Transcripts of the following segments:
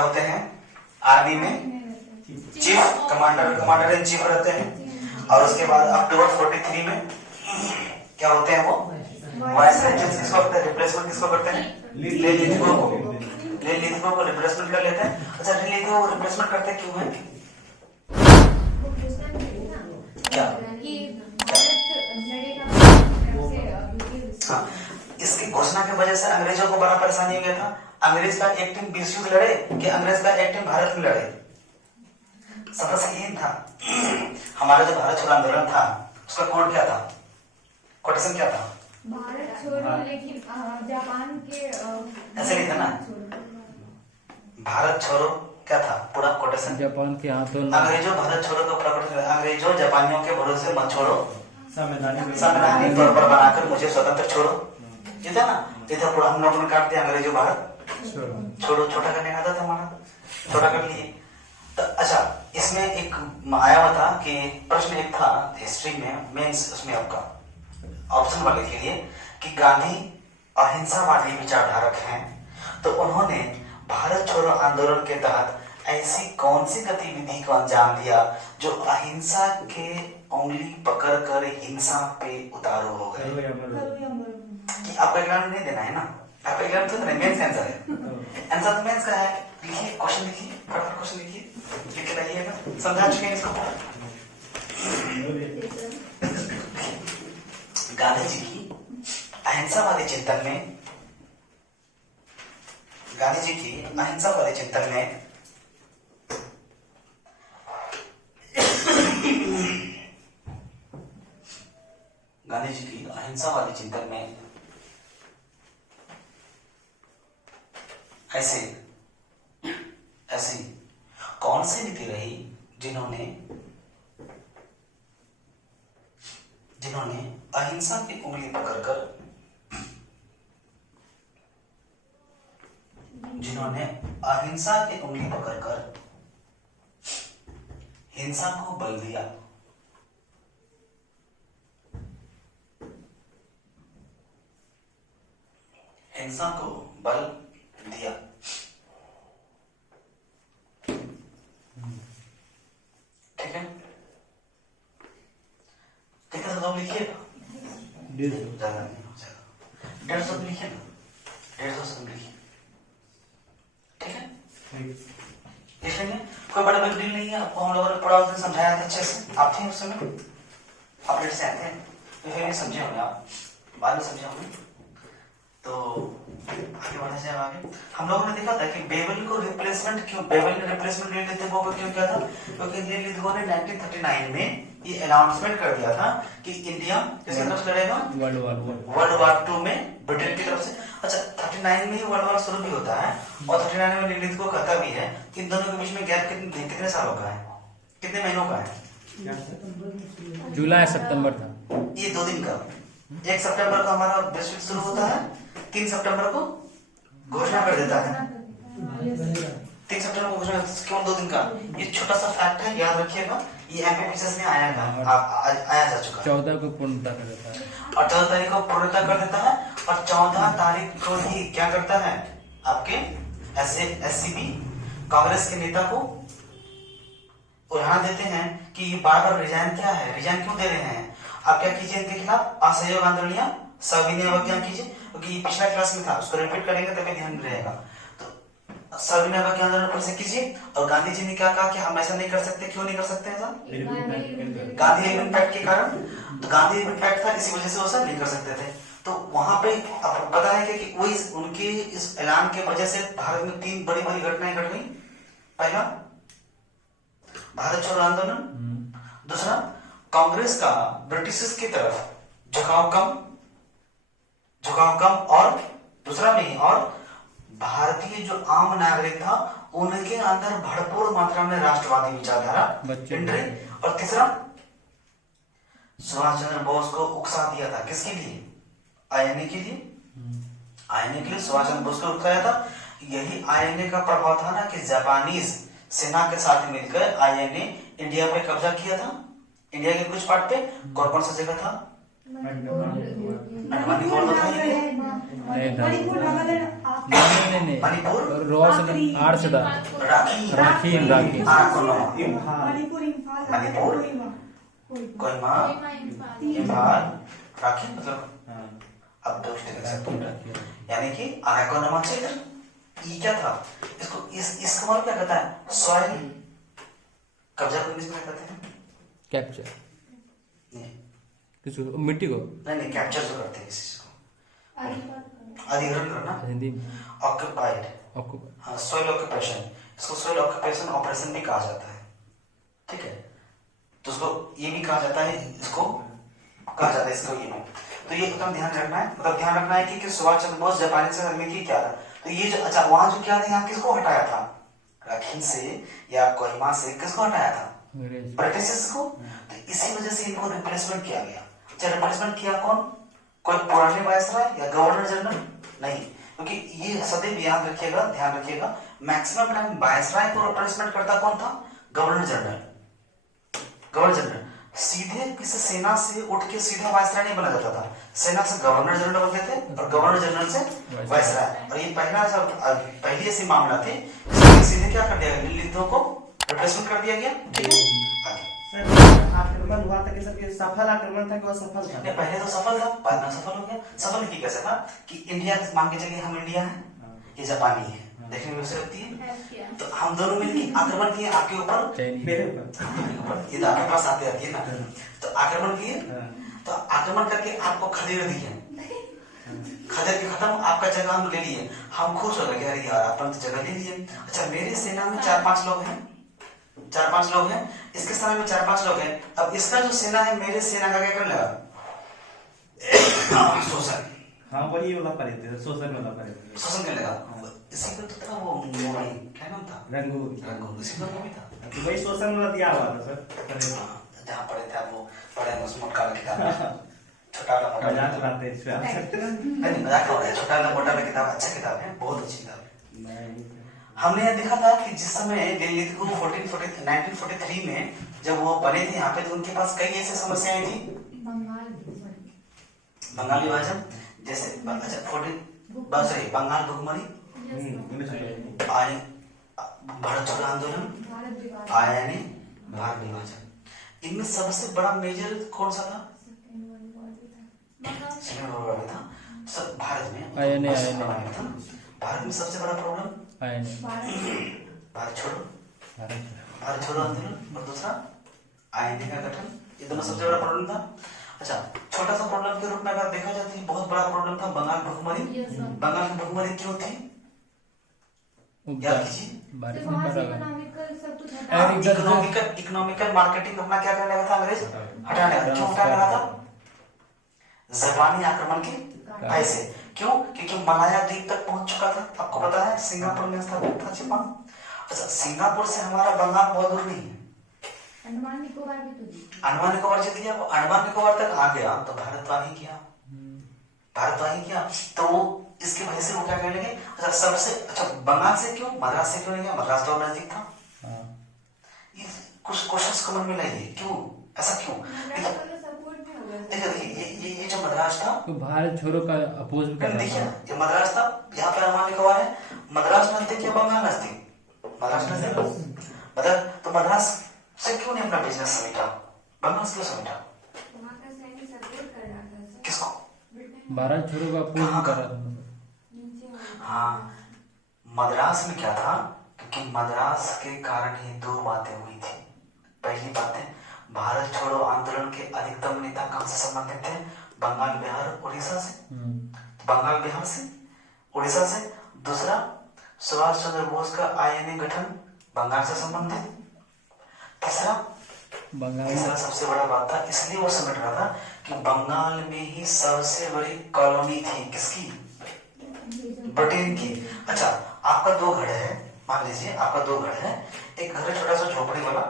होते हैं आर्मी में चीफ कमांडर इन चीफ रहते हैं। और उसके बाद अक्टूबर 43 में क्या होते हैं वो वाइसराय किसको करते हैं, रिप्लेसमेंट किसको करते हैं, ले लिथुओ को रिप्लेसमेंट कर लेते हैं। अच्छा ले लिथुओ को रिप्लेसमेंट करते क्यों है, क्या हाँ, इसकी घोषणा की वजह से अंग्रेजों को बड़ा परेशानी हो गया था। अंग्रेज का एक टीम विश्व युद्ध लड़े कि अंग्रेज का एक टीम भारत में लड़े, समस्या यही था। हमारा जो भारत छोड़ो आंदोलन था उसका कोड क्या था, कोटेशन क्या था, भारत छोड़ो, लेकिन जापान के ऐसे नहीं था ना, भारत छोड़ो क्या था पूरा कोटेशन, जापान के हाथों अंग्रेजों भारत छोड़ो का पूरा कोटेशन, अंग्रेजों जापानियों के भरोसे मत छोड़ो, संवैधानिक तौर पर बनाकर मुझे स्वतंत्र छोड़ो, ये था ना, ये था पूरा। हम लोगों ने काट दिया, अंग्रेजों भारत छोड़ो, छोटा करने का आदत है हमारा, छोटा कर लिए। तो अच्छा इसमें एक आया हुआ था कि प्रश्न एक था हिस्ट्री में मेंस, उसमें आपका ऑप्शन वाले के लिए कि गांधी अहिंसावादी विचारधारक हैं, तो उन्होंने भारत छोड़ो आंदोलन के तहत ऐसी कौन सी गतिविधि को अंजाम दिया जो अहिंसा के उंगली पकड़कर हिंसा पे उतारू हो गए। कि आपको एग्जाम नहीं देना है ना, आपको एग्जाम तो नहीं, मेंस आंसर है, आंसर तो मेंस का है। लिखिए क्वेश्चन, लिखिए फटाफट क्वेश्चन लिखिए, लिख के लाइएगा, समझा चुके हैं इसको। गांधी जी की अहिंसावादी चिंतन में, गांधी जी की अहिंसावादी चिंतन में गांधी जी की अहिंसावादी चिंतन में ऐसी कौन सी नीति रही जिन्होंने अहिंसा की उंगली पकड़कर, जिन्होंने अहिंसा की उंगली पकड़कर हिंसा को बल दिया, हिंसा को बल दिया। ठीक है, कितना शब्द लिखिए, 150 ज्यादा नहीं हो जाएगा, 150 शब्द लिखिए ना, 150 शब्द लिखिए, ठीक है। लिखेंगे, कोई बड़ा बिग डील नहीं है, आपको हम लोगों ने पढ़ा उसने समझाया था अच्छे से, आप थे उस समय, आप लेट से आए थे, तो फिर भी समझे होंगे आप, बाद में समझे होंगे। तो आगे बढ़ने से आगे हम लोगों ने देखा था कि बेबल को रिप्लेसमेंट क्यों, बेबल ने रिप्लेसमेंट ले लेते वो क्यों किया था, क्योंकि ले लिथुओ ने 1939 में ये अनाउंसमेंट कर दिया था कि इंडिया किसके तरफ से लड़ेगा, वर्ल्ड वार 2 में ब्रिटेन की तरफ से। अच्छा 39 में ही वर्ल्ड वार शुरू भी होता है और 39 में लिथुओ कहता भी है कि इन दोनों के बीच में गैप कितने सालों का है, कितने महीनों का है, जुलाई सितंबर था, ये 2 दिन का। 1 सितंबर को हमारा विश्व युद्ध शुरू होता है, 3 सितंबर को घोषणा कर देता है, 3 सितंबर को घोषणा, केवल 2 दिन का। ये छोटा सा फैक्ट है, याद रखिएगा, ये एमपीपीएस में आया जा चुका है। 14 को पूर्णता कर देता है, और 14 तारीख को पूर्णता कर देता है, और 14 तारीख को ही क्या करता है, आपके एससीबी कांग्रेस के नेता को उड़ान देते हैं कि ये बार बार रिजाइन क्या है, रिजाइन क्यों दे रहे हैं, आप क्या कीजिए इनके खिलाफ असहयोग आंदोलन या सविनय अवज्ञा कीजिए, क्योंकि ये पिछला क्लास में था, उसको रिपीट करेंगे तभी ध्यान रहेगा। तो सविनय अवज्ञा आंदोलन पर से कीजिए। और गांधी जी ने क्या कहा कि हम ऐसा नहीं कर सकते, क्यों नहीं कर सकते ऐसा, गांधी एग्रीमेंट पैक्ट के कारण, तो गांधी एग्रीमेंट पैक्ट था, इसी वजह से वो सब नहीं कर सकते थे। तो वहां पे आपको पता है कि वो उनके इस ऐलान के वजह से भारत में 3 बड़ी बड़ी घटनाएं घट गई। पहला भारत छोड़ो आंदोलन, दूसरा कांग्रेस का ब्रिटिश की तरफ झुकाव कम, और दूसरा नहीं, और भारतीय जो आम नागरिक था उनके अंदर भरपूर मात्रा में राष्ट्रवादी विचारधारा एंट्री, और तीसरा सुभाष चंद्र बोस को उकसा दिया था, किसके लिए, आईएनए के लिए सुभाष चंद्र बोस को उकसाया था। यही आईएनए का प्रभाव था ना कि जापानीज सेना के साथ मिलकर आईएनए इंडिया पे कब्जा किया था, इंडिया के कुछ पार्ट पे। कौन कौन सा जगह था, अंडमान निकोबार तो था ही नहीं, नहीं था। मणिपुर नागालैंड नहीं मणिपुर, रॉ से आर से था। राखी, राखीन राखीन आराकोनम, इम्फाल, मणिपुर इम्फाल मणिपुर, कोहिमा, इम्फाल, राखी मतलब हाँ, अब दो स्टेट यानी कि आराकोनम से इधर ये क्या था, इसको इसका मतलब क्या कहता है, सॉइल कब्जा को इंग्लिश में कहते हैं, कैप्चर नहीं किसको मिट्टी को नहीं कैप्चर जो करते हैं किसी चीज को, अधिग्रहण करना, हिंदी में ऑक्युपाइड, ऑक्यूपाई हाँ सॉइल ऑक्यूपेशन, इसको सॉइल ऑक्यूपेशन ऑपरेशन भी कहा जाता है, ठीक है, तो उसको ये भी कहा जाता है, इसको कहा जाता है इसको ये में, तो ये एकदम ध्यान रखना है, मतलब ध्यान रखना है कि सुभाष चंद्र बोस जापानी से में की क्या था, तो ये जो अच्छा वहां जो क्या था, यहाँ किसको हटाया था, राखीन से या कोहिमा से किसको हटाया था, अंग्रेज ब्रिटिश को, तो इसी वजह से इनको रिप्लेसमेंट किया गया। अच्छा रिप्लेसमेंट किया कौन, कोई पुराने वायसराय या गवर्नर जनरल नहीं, क्योंकि ये सदैव याद रखिएगा, ध्यान रखिएगा, मैक्सिमम टाइम वायसराय को रिप्लेसमेंट करता कौन था, गवर्नर जनरल, गवर्नर जनरल सीधे किसी सेना से उठ के सीधा वायसराय नहीं बना जाता था, सेना से गवर्नर जनरल बनते थे और गवर्नर जनरल से वायसराय, और ये पहली ऐसी मामला थी, सीधे क्या कर दिया गया, दिल्ली को रिप्लेसमेंट कर दिया गया, ठीक है आगे। सर आक्रमण हुआ था कि सर ये सफल आक्रमण था कि असफल था? नहीं पहले तो सफल था, बाद में सफल हो गया, सफल की कैसे था कि इंडिया मान के चलिए हम इंडिया है, ये जापानी है, देखने में वैसे लगती है, तो हम दोनों मिलकर आक्रमण किए आपके ऊपर, मेरे ऊपर, ये तो आपके पास आते आती है ना, तो आक्रमण किए, हाँ, तो आक्रमण करके आपको खदेड़ दिए, खदेड़ के खत्म, आपका जगह हम ले लिए, हम खुश हो गए अरे यार अपन तो जगह ले लिए। अच्छा मेरे सेना में 4-5 लोग हैं, 4-5 लोग हैं, इसके सेना में 4-5 लोग हैं, अब इसका जो सेना है मेरे सेना का क्या करने लगा, शोषण, हाँ वही वाला परिधि, शोषण वाला परिधि, शोषण करने लगा, इसी का तो था वो मूवी, क्या नाम था, रंगून, रंगून, इसी का मूवी था, तो वही शोषण वाला दिया हुआ था सर, जहाँ पढ़े थे आप वो पढ़े हैं उसमें काला किताब, छोटा ना मोटा मजाक उड़ाते हैं इस पे आप। नहीं मजाक हो रहा है, छोटा ना मोटा किताब अच्छा किताब है, बहुत अच्छी किताब है। नहीं, हमने यह देखा था कि जिस समय दिल्ली को 1943 में जब वो बने थे यहाँ पे, तो उनके पास कई ऐसी समस्याएं थी, बंगाल विभाजन जैसे बंगाल भुखमरी, आय भारत छोड़ो आंदोलन, आयानी भारत विभाजन, इनमें सबसे बड़ा मेजर कौन सा था, था सब भारत में, भारत में सबसे बड़ा प्रॉब्लम भारत छोड़ो आंदोलन और दूसरा आईएनए का गठन, ये दोनों सबसे बड़ा प्रॉब्लम था। अच्छा छोटा सा प्रॉब्लम के रूप में अगर देखा जाए तो बहुत बड़ा प्रॉब्लम था बंगाल भुखमरी, बंगाल की भुखमरी क्यों थी याद कीजिए, इकोनॉमिकल मार्केटिंग अपना क्या करने लगा था, अंग्रेज हटाने लगा, क्यों हटाने लगा था, जापानी आक्रमण के भय से, क्यों, क्योंकि मलाया द्वीप तक पहुंच चुका था, आपको पता है सिंगापुर में स्थापित था जापान। अच्छा सिंगापुर से हमारा बंगाल बहुत दूर नहीं है, अंडमान निकोबार भी तो दी, अंडमान निकोबार जीत गया, वो अंडमान निकोबार तक आ गया तो भारतवाही किया, भारतवाही किया, तो इसकी वजह से वो क्या कहने लगे, अच्छा सबसे अच्छा बंगाल से क्यों, मद्रास से क्यों नहीं गया, मद्रास तो नजदीक था, ये कुछ क्वेश्चंस कमेंट में लाइए, क्यों ऐसा क्यों, देखिए ये जो मद्रास था, तो भारत छोड़ो का अपोज भी कर देखिए रहा था। ये मद्रास था, यहाँ पे अंडमान निकोबार है, मद्रास नजदीक या बंगाल नजदीक, मद्रास नजदीक, मतलब तो मद्रास से क्यों नहीं अपना बिजनेस समेटा, बंगाल से क्यों समेटा, किसको, भारत छोड़ो का अपोज भी कर रहा था। हाँ मद्रास में क्या था, क्योंकि मद्रास के कारण ही दो बातें हुई थी, पहली बात है भारत छोड़ो आंदोलन के अधिकतम नेता कहां से संबंधित थे, बंगाल बिहार उड़ीसा से, बंगाल बिहार से उड़ीसा से, दूसरा सुभाष चंद्र बोस का आईएनए गठन बंगाल से संबंधित, तीसरा बंगाल सबसे बड़ा बात था, इसलिए वो समेट रहा था कि बंगाल में ही सबसे बड़ी कॉलोनी थी किसकी, ब्रिटेन की। अच्छा आपका 2 घर है, मान लीजिए आपका 2 घर है, एक घर है छोटा सा झोपड़ी वाला,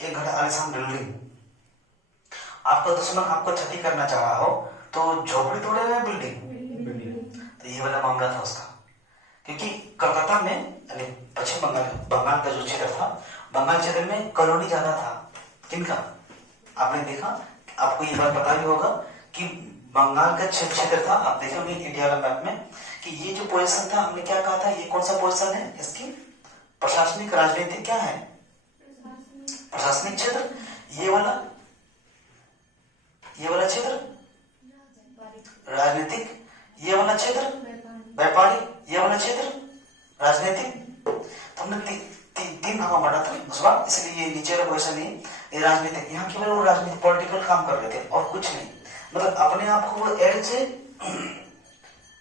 एक घर है आलीशान बिल्डिंग, आपका दुश्मन आपको क्षति करना चाह रहा हो तो झोपड़ी तोड़ेगा या बिल्डिंग, तो ये वाला मामला था उसका, क्योंकि कलकत्ता में यानी पश्चिम बंगाल का जो क्षेत्र था, बंगाल क्षेत्र में कॉलोनी ज्यादा था, किनका आपने देखा, आपको ये बात पता भी होगा कि बंगाल का क्षेत्र था। आप देखोगे इंडिया का मैप में कि ये जो पोजीशन था, हमने क्या कहा था, ये कौन सा पोजीशन है इसकी, प्रशासनिक राजनीतिक क्या है, प्रशासनिक क्षेत्र। ये वाला क्षेत्र राजनीतिक, ये वाला क्षेत्र व्यापारी, ये वाला क्षेत्र राजनीतिक। तो हमने तीन भागों में बांटा था उस बार, इसलिए ये नीचे वाला पोजीशन नहीं, ये राजनीतिक। यहाँ केवल वो राजनीतिक पॉलिटिकल काम कर रहे थे और कुछ नहीं, मतलब अपने आप को वो एड से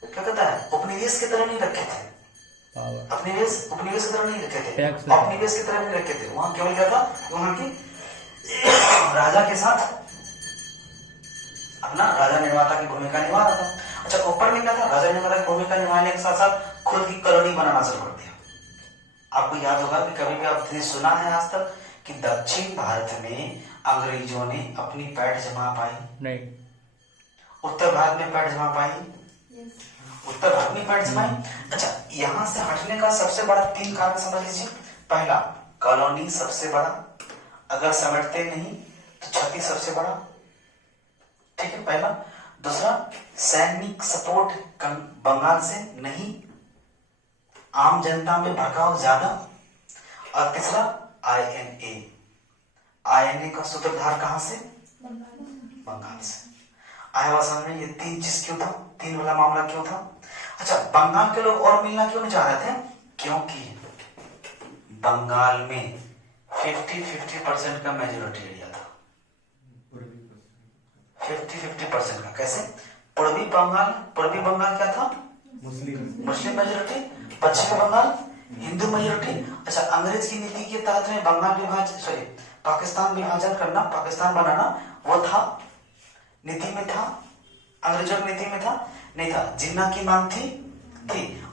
क्या कहता है, उपनिवेश की तरह नहीं रखे थे, पावर उपनिवेश की तरह नहीं रखे थे, टैक्स उपनिवेश की तरह नहीं रखे थे। वहां केवल क्या था, वहां की राजा के साथ अपना राजा निर्माता की भूमिका निभा रहा था। अच्छा, ऊपर में क्या था, राजा निर्माता की भूमिका निभाने के साथ साथ खुद की कॉलोनी बनाना शुरू कर दिया। आपको याद होगा कि कभी भी आपने सुना है आज तक कि दक्षिण भारत में अंग्रेजों ने अपनी पैठ जमा पाई? नहीं। उत्तर भारत में पैठ जमा पाई? उत्तर भारत में पैठ जमाई। अच्छा, यहां से हटने का सबसे बड़ा 3 कारण समझ लीजिए। पहला, कॉलोनी सबसे बड़ा, अगर समेटते नहीं तो क्षति सबसे बड़ा, ठीक है, पहला। दूसरा, सैनिक सपोर्ट बंगाल से नहीं, आम जनता में भड़काव ज्यादा। और तीसरा, आईएनए का सूत्रधार कहां से, बंगाल से। आया हुआ समझ में, ये 3 चीज क्यों था, 3 वाला मामला क्यों था। अच्छा, बंगाल के लोग और मिलना क्यों नहीं चाह रहे थे, क्योंकि बंगाल में 50-50% का मेजोरिटी एरिया था, 50-50% का। कैसे, पूर्वी बंगाल क्या था, मुस्लिम मेजोरिटी, पश्चिमी बंगाल हिंदू मेजोरिटी। अच्छा, अंग्रेज की नीति के तहत में पाकिस्तान विभाजन करना, पाकिस्तान बनाना, वो था नीति में था, अंग्रेजों की नीति में था नहीं था। जिन्ना की मांग थी,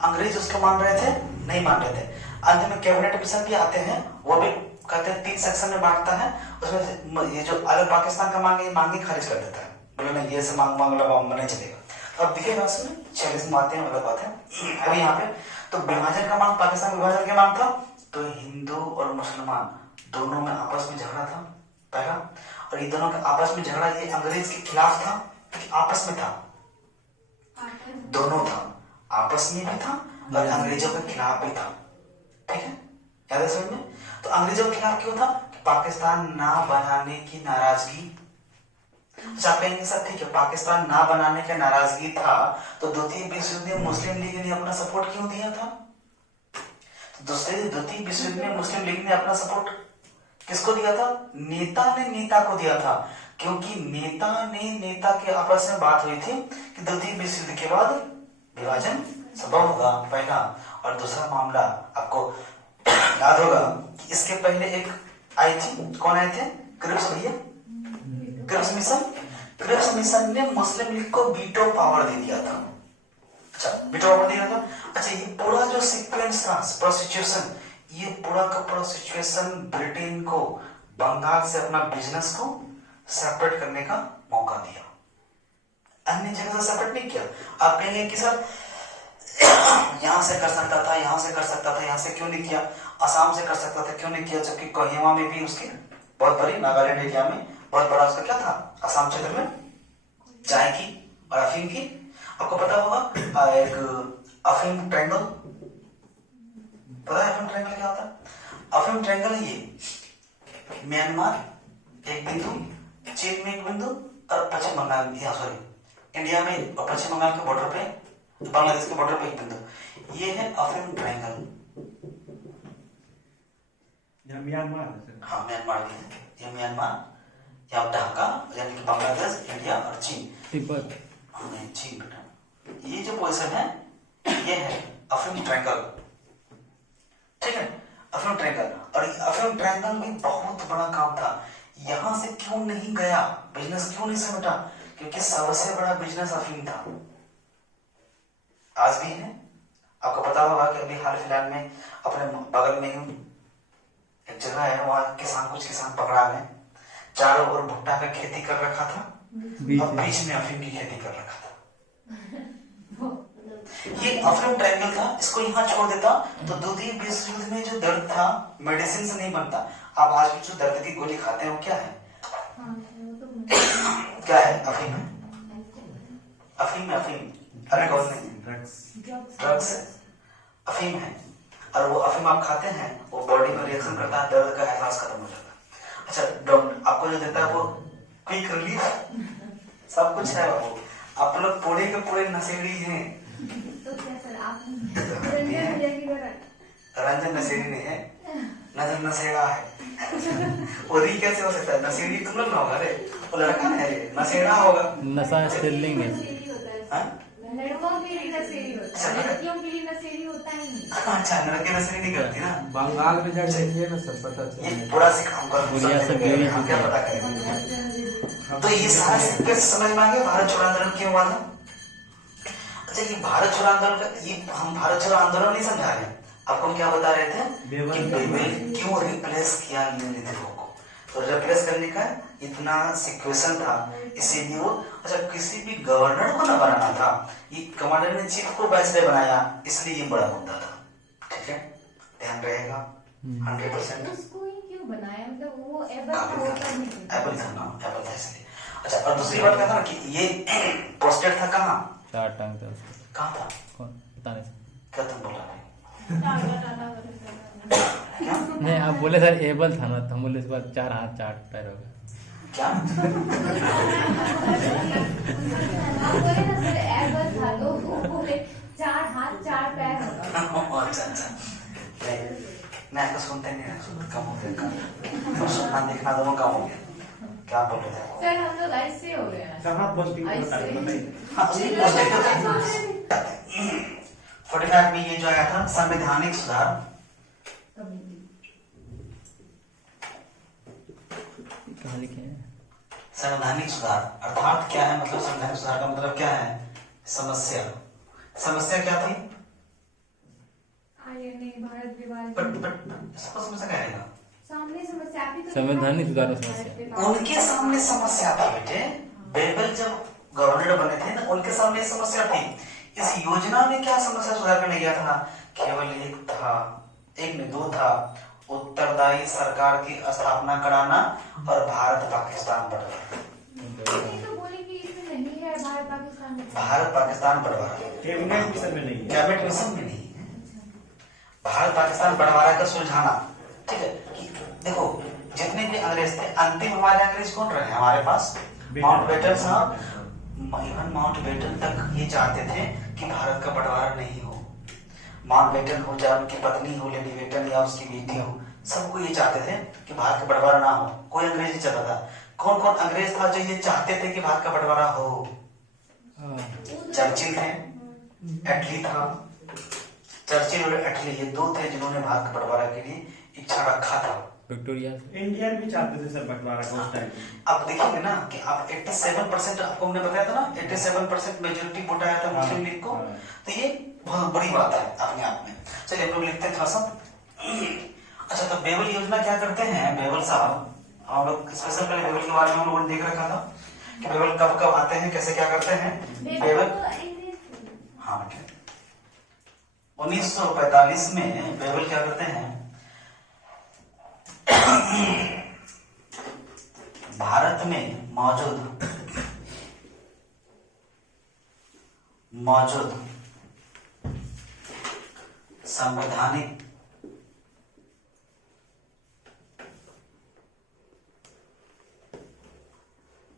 अंग्रेज उसको मान रहे थे, नहीं मान रहे थे। अंत में कैबिनेट मिशन भी आते हैं, वो भी कहते हैं 3 सेक्शन में बांटता है, उसमें से ये जो अलग पाकिस्तान का मांग है, मांग खारिज कर देता है, बोले नहीं ये से मांग नहीं चलेगा। अब देखिएगा उसमें 40 में आते हैं, अलग बात है। अभी यहाँ पे तो विभाजन का मांग, पाकिस्तान विभाजन का मांग था, तो हिंदू और मुसलमान दोनों में आपस में झगड़ा था पहला। और ये दोनों के आपस में झगड़ा ये अंग्रेज के खिलाफ था कि आपस में था, दोनों था, आपस में भी था और अंग्रेजों के खिलाफ भी था, ठीक है, याद है समझ में। तो अंग्रेजों के खिलाफ क्यों था, पाकिस्तान ना बनाने की नाराजगी। अच्छा, आप कहेंगे सर ठीक है, पाकिस्तान ना बनाने की नाराजगी था, तो द्वितीय विश्व युद्ध में मुस्लिम लीग ने अपना सपोर्ट क्यों दिया था। द्वितीय विश्व युद्ध में मुस्लिम लीग ने अपना सपोर्ट किसको दिया था, नेता ने नेता को दिया था, क्योंकि नेता ने नेता के आपस में बात हुई थी कि द्वितीय विश्व युद्ध के बाद विभाजन संभव होगा, पहला। और दूसरा मामला आपको याद होगा कि इसके पहले एक आई थी, कौन आए थे, क्रिप्स भैया, क्रिप्स मिशन ने मुस्लिम लीग को वीटो पावर दे दिया था। अच्छा, वीटो पावर दिया था। अच्छा, ये पूरा जो सीक्वेंस था, सिचुएशन, ये पूरा का पूरा सिचुएशन ब्रिटेन को बंगाल से अपना बिजनेस को सेपरेट करने का मौका दिया, अन्य जगह से सेपरेट नहीं किया। आप कहेंगे कि सर यहां से कर सकता था, यहां से कर सकता था, यहां से क्यों नहीं किया, असम से कर सकता था, क्यों नहीं किया, जबकि कोहिमा में भी उसकी बहुत बड़ी, नागालैंड एरिया में बहुत बड़ा उसका क्या था, असम क्षेत्र में चाय की और अफीम की। आपको पता होगा एक अफीम ट्रायंगल, पता है अफीम ट्रायंगल क्या होता है, अफीम ट्रायंगल ये म्यांमार एक बिंदु, चीन में एक बिंदु और पश्चिम बंगाल में, इंडिया में और पश्चिम बंगाल के बॉर्डर पे, बांग्लादेश के बॉर्डर पे एक बिंदु, ये है अफीम ट्रायंगल। म्यांमार, हाँ म्यांमार भी है, ये म्यांमार, यहाँ ढाका यानी कि बांग्लादेश, इंडिया और चीन, तिब्बत, नहीं चीन बेटा, ये जो पोजीशन है ये है अफीम ट्रायंगल, ठीक है, अफीम ट्रायंगल। और अफीम ट्रायंगल में बहुत बड़ा काम था, यहां से क्यों नहीं गया बिजनेस, क्यों नहीं समेटा, क्योंकि सबसे बड़ा बिजनेस अफीम था, आज भी है। आपको पता होगा कि अभी हाल फिलहाल में अपने बगल में ही एक जगह है, वहां कुछ किसान पकड़ा गए, चारों ओर भुट्टा का खेती कर रखा था और बीच में अफीम की खेती कर रखा था। ये अफीम ट्रायंगल था, इसको यहाँ छोड़ देता तो द्वितीय विश्व युद्ध में जो दर्द था मेडिसिन से नहीं बनता। आप आज भी जो दर्द की गोली खाते हैं वो क्या है, क्या है, अफीम है, अफीम है, अफीम, अल्कोहल नहीं, ड्रग्स है, अफीम है। और वो अफीम आप खाते हैं, वो बॉडी में रिएक्शन करता है, दर्द का एहसास खत्म हो जाता है। अच्छा, डॉक्टर आपको जो देता है वो क्विक रिलीफ, सब कुछ है बाबू। आप लोग पूरे के पूरे नशेड़ी हैं। तो क्या सर आप रंजन भैया की तरह रंजन नशेड़ी नहीं है, नजर नशेड़ा है। और ये कैसे हो सकता है? नशेड़ी तुम लोग ना होगा रे, वो लड़का है रे, नशेड़ा होगा। नशा स्टिलिंग है। नशेड़ी होता है हाँ? लड़कों के लिए नशेड़ी होता है, लड़कियों के लिए नशेड़ी होता ही नहीं। अच्छा, लड़के नशेड़ी नहीं करती ना। बंगाल में जाके देखिए ना सब पता ये चलेगा। पूरा सिखाऊंगा, बुढ़िया से बीड़ी हम क्या पता करेंगे। तो ये सारा सीक्रेट समझ में आ गया भारत छोड़ो आंदोलन क्यों हुआ था। अच्छा, ये भारत छोड़ो आंदोलन का, ये हम भारत छोड़ो आंदोलन नहीं समझा रहे हैं, आपको हम क्या बता रहे थे कि बेबल क्यों रिप्लेस किया यूनिलिथको को। तो रिप्लेस करने का इतना सिचुएशन था, इसीलिए वो, अच्छा किसी भी गवर्नर को ना बनाना था, ये कमांडर इन चीफ को वाइसराय बनाया, इसलिए ये बड़ा मुद्दा था। ठीक है, ध्यान रहेगा 100%। उसको ही क्यों बनाया, मतलब वो एबल था वो करने के लिए। एप्पल था ना, एप्पल था इसलिए। अच्छा, और दूसरी बात क्या था ना कि ये पोस्टेड था कहाँ, 4 टांग था उसको। कहाँ था, कौन पता नहीं। क्या तुम बोल रहे क्या नहीं, आप बोले सर एबल था ना, तो हम बोले इस बार 4 हाथ 4 पैर होगा। क्या आप बोले ना सर एबल था, तो वो बोले 4 हाथ 4 पैर होगा। अच्छा अच्छा, मैं आपको सुनते नहीं रहा, कम हो गया काम, और सुनना देखना दोनों कम हो गया। क्या बोल रहे थे? सर हम लोग ऐसे हो गए ना। कहाँ पोस्टिंग होता है बताइए। हाँ, उसकी पोस्टिंग होता है। 45 में ये जो आया था संवैधानिक सुधार, कहाँ लिखे हैं? संवैधानिक सुधार अर्थात क्या है, मतलब संवैधानिक सुधार का मतलब क्या है, समस्या। समस्या क्या थी? भारत विभाजन सबको समस्या क्या रहेगा? सामने समस्या भी तो संवैधानिक सुधार में समस्या। उनके सामने समस्या था बेटे, बेबल जब गवर्नर बने थे ना, उनके सामने समस्या थी। इस योजना में क्या समस्या सुधार करने गया था? केवल एक था, एक नहीं दो था, उत्तरदायी सरकार की स्थापना कराना और भारत पाकिस्तान बंटवारा। ये तो बोले कि इसमें नहीं है भारत पाकिस्तान में। भारत पाकिस्तान बंटवारा कैबिनेट मिशन में नहीं है। कैबिनेट मिशन में नहीं है। भारत पाकिस्तान बंटवारा का सुलझाना, ठीक है। कि देखो जितने भी अंग्रेज थे, अंतिम हमारे अंग्रेज कौन रहे हमारे पास? माउंटबेटन साहब। इवन माउंटबेटन तक ये चाहते थे कि भारत का बंटवारा नहीं हो। माउंटबेटन हो, चाहे उनकी पत्नी हो लेडी बेटन या उसकी बेटी हो, सबको ये चाहते थे कि भारत का बंटवारा ना हो। कोई अंग्रेज नहीं चाहता था। कौन कौन अंग्रेज था जो ये चाहते थे कि भारत का बंटवारा हो? चर्चिल थे, एटली था। चर्चिल और एटली ये दो थे जिन्होंने भारत का बंटवारा के लिए इच्छा रखा था। विक्टोरिया इंडियन भी चाहते थे सर बंटवारा को उस टाइम। आप देखेंगे ना कि आप 87%, आपको हमने बताया था ना 87% मेजोरिटी वोट आया था मुस्लिम लीग को। तो ये बहुत बड़ी बात है अपने आप में। चलिए हम लोग लिखते हैं थोड़ा सा। अच्छा, तो बेबल योजना क्या करते हैं बेबल साहब? हम लोग स्पेशल पहले बेबल के बारे में हम लोगों ने देख रखा था कि बेबल कब कब आते हैं, कैसे क्या करते हैं बेबल। हाँ बेटे, 1945 में बेबल क्या करते हैं, भारत में मौजूद संवैधानिक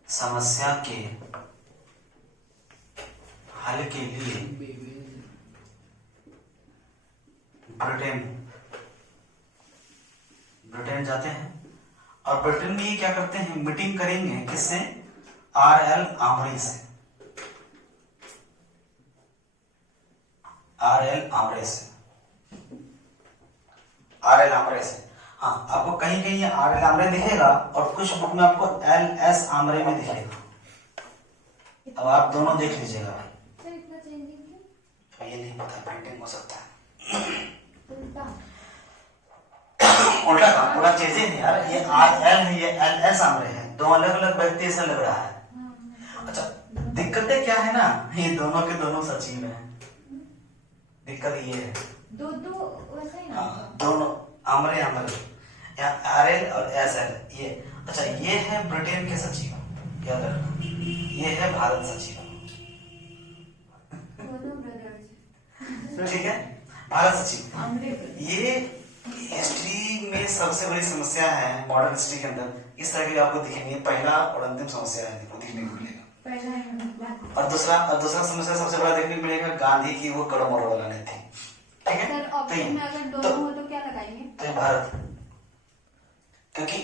समस्या के हल के लिए ब्रिटेन जाते हैं। और ब्रिटेन में ये क्या करते हैं, मीटिंग करेंगे किससे? आर.एल. आमरे से। आर.एल. आमरे से। हाँ, आपको कहीं कहीं ये आर.एल. आमरे दिखेगा और कुछ बुक में आपको एल.एस. आमरे में दिखेगा। अब आप दोनों देख लीजिएगा भाई। सर इतना चेंजिंग क्यों? ये नहीं पता, प्रिंटिंग हो सकता है। उल्टा उल्टा काम पूरा चीजें नहीं यार, ये आर.एल. है, ये एल.एस. आमरे है, दो अलग अलग व्यक्ति ऐसा लग रहा है। अच्छा, दिक्कतें क्या है ना, ये दोनों के दोनों सचिव हैं। दिक्कत ये है दो वैसा ही ना। हाँ, दोनों आमरे या आर.एल. और एस.एल. ये। अच्छा, ये है ब्रिटेन के सचिव, याद रखना, ये है भारत सचिव। ठीक है, भारत सचिव। अंग्रेज ये हिस्ट्री में सबसे बड़ी समस्या है मॉडर्न हिस्ट्री के अंदर, इस तरह की आपको दिखेंगे, पहला और अंतिम समस्या है, देखो दिखने को मिलेगा। पहला है और दूसरा समस्या सबसे बड़ा देखने को मिलेगा, गांधी की वो कड़म और वाला नहीं थी। ठीक है, सर ऑप्शन में अगर तो दोनों हो तो क्या लगाएंगे? ये भारत, क्योंकि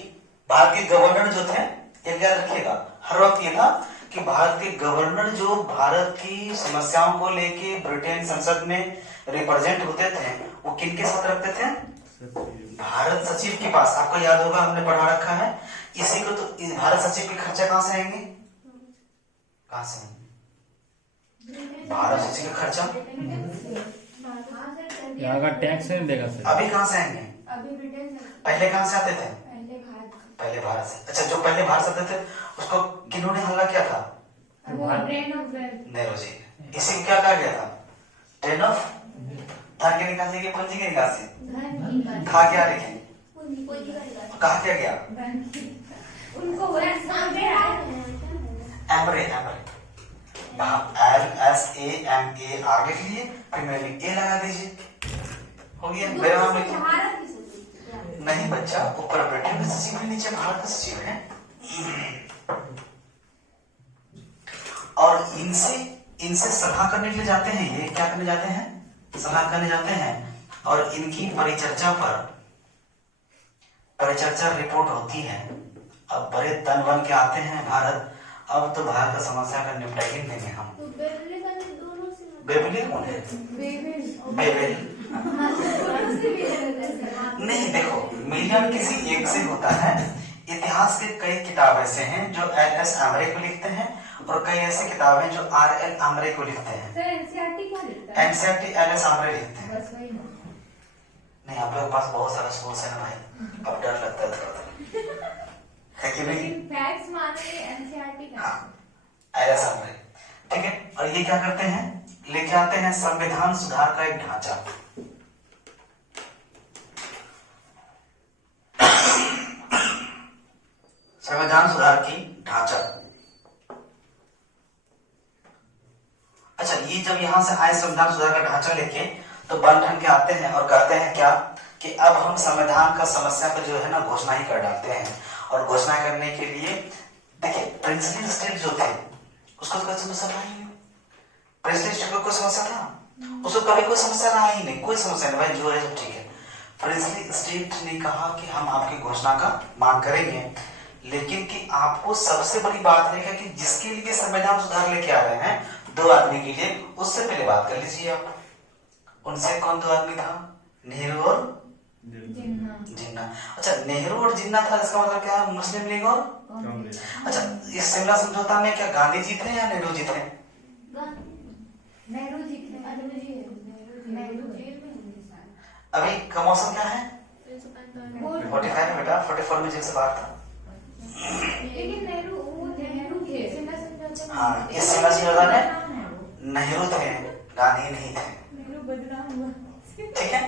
भारत के गवर्नर जो थे, ये याद रखिएगा हर वक्त ये था कि भारत के गवर्नर जो भारत की समस्याओं को लेके ब्रिटेन संसद में रिप्रेजेंट होते थे, वो किनके साथ रखते थे? भारत सचिव के पास। आपको याद होगा, हमने पढ़ा रखा है इसी को। तो इस भारत सचिव के खर्चा कहां से आएंगे? कहां से? भारत सचिव का खर्चा यहाँ का टैक्स नहीं देगा सर। अभी कहां से आएंगे? अभी ब्रिटेन से पहले कहां से आते थे? पहले भारत पहले भारत से। अच्छा, जो पहले भारत से आते थे उसको किन्होंने हमला किया था? वो train of wealth Nehru ji. इसी को क्या कहा गया था? ट्रेन ऑफ धन के निकासी की पूंजी के निकासी। धन था क्या लिखे? की कहा क्या गया? उनको वेल्थ में एमरे LSAMA आगे लिख लीजिए, फिर मैंने ए लगा दीजिए, हो गया। मेरा नाम लिखिए। भारत की सोची नहीं बच्चा, ऊपर ब्रिटेन का सचिव है, नीचे भारत का सचिव है। और इनसे सलाह करने के लिए जाते हैं, ये क्या करने जाते हैं? सलाह करने जाते हैं। और इनकी परिचर्चा रिपोर्ट होती है। अब बड़े तन बन के आते हैं भारत, अब तो भारत का समस्या का निपटा ही देंगे हम। तो बेबेले का दोनों से बेबेले कौन है? बेबेल नहीं, देखो मिलियन किसी एक से होता है। इतिहास के कई किताब ऐसे हैं जो LS आमरे को लिखते हैं, और कई ऐसी किताबें जो RL आमरे को लिखते हैं। सर एनसीईआरटी क्या लिखता है? NCERT LS आमरे लिखते हैं। बस वही ना। नहीं, आप लोग के पास बहुत सारा सोर्स है ना भाई, अब डर लगता है थोड़ा है कि नहीं? फैक्ट्स माने एनसीईआरटी का। हाँ, LS आमरे, ठीक है। और ये क्या करते हैं? लेके आते हैं संविधान सुधार का एक ढांचा। संविधान सुधार की ढांचा। अच्छा, ये जब यहां से आए संविधान सुधार का ढांचा लेके, तो बन ठन के आते हैं और कहते हैं क्या कि अब हम संविधान का समस्या पर जो है ना घोषणा ही कर डालते हैं। और घोषणा करने के लिए देखिए, प्रिंसली स्टेट जो थे उसको तो कोई समस्या रहा ही नहीं। प्रिंसली स्टेट को कोई समस्या था? उसको कभी कोई समस्या रहा ही नहीं, कोई समस्या नहीं भाई, जो है सब ठीक है। प्रिंसली स्टेट ने कहा कि हम आपकी घोषणा का मांग करेंगे, लेकिन कि आपको सबसे बड़ी बात है कि जिसके लिए संविधान सुधार लेके आ रहे हैं, दो आदमी के लिए, उससे पहले बात कर लीजिए आप। उनसे कौन दो आदमी था? नेहरू और जिन्ना। अच्छा, नेहरू और जिन्ना था, इसका मतलब क्या है? मुस्लिम लीग और कांग्रेस। अच्छा, इस शिमला समझौता में क्या गांधी जी थे या नेहरू जी थे? नेहरू जी थे। नेहरू जेल में होंगे शायद। अभी का मौसम क्या है? 45 है बेटा, 44 में जेल से बाहर था। लेकिन नेहरू थे शिमला समझौता। हाँ, इस शिमला समझौता में नेहरू थे, गांधी नहीं थे। नेहरू बदनाम हुआ। ठीक है,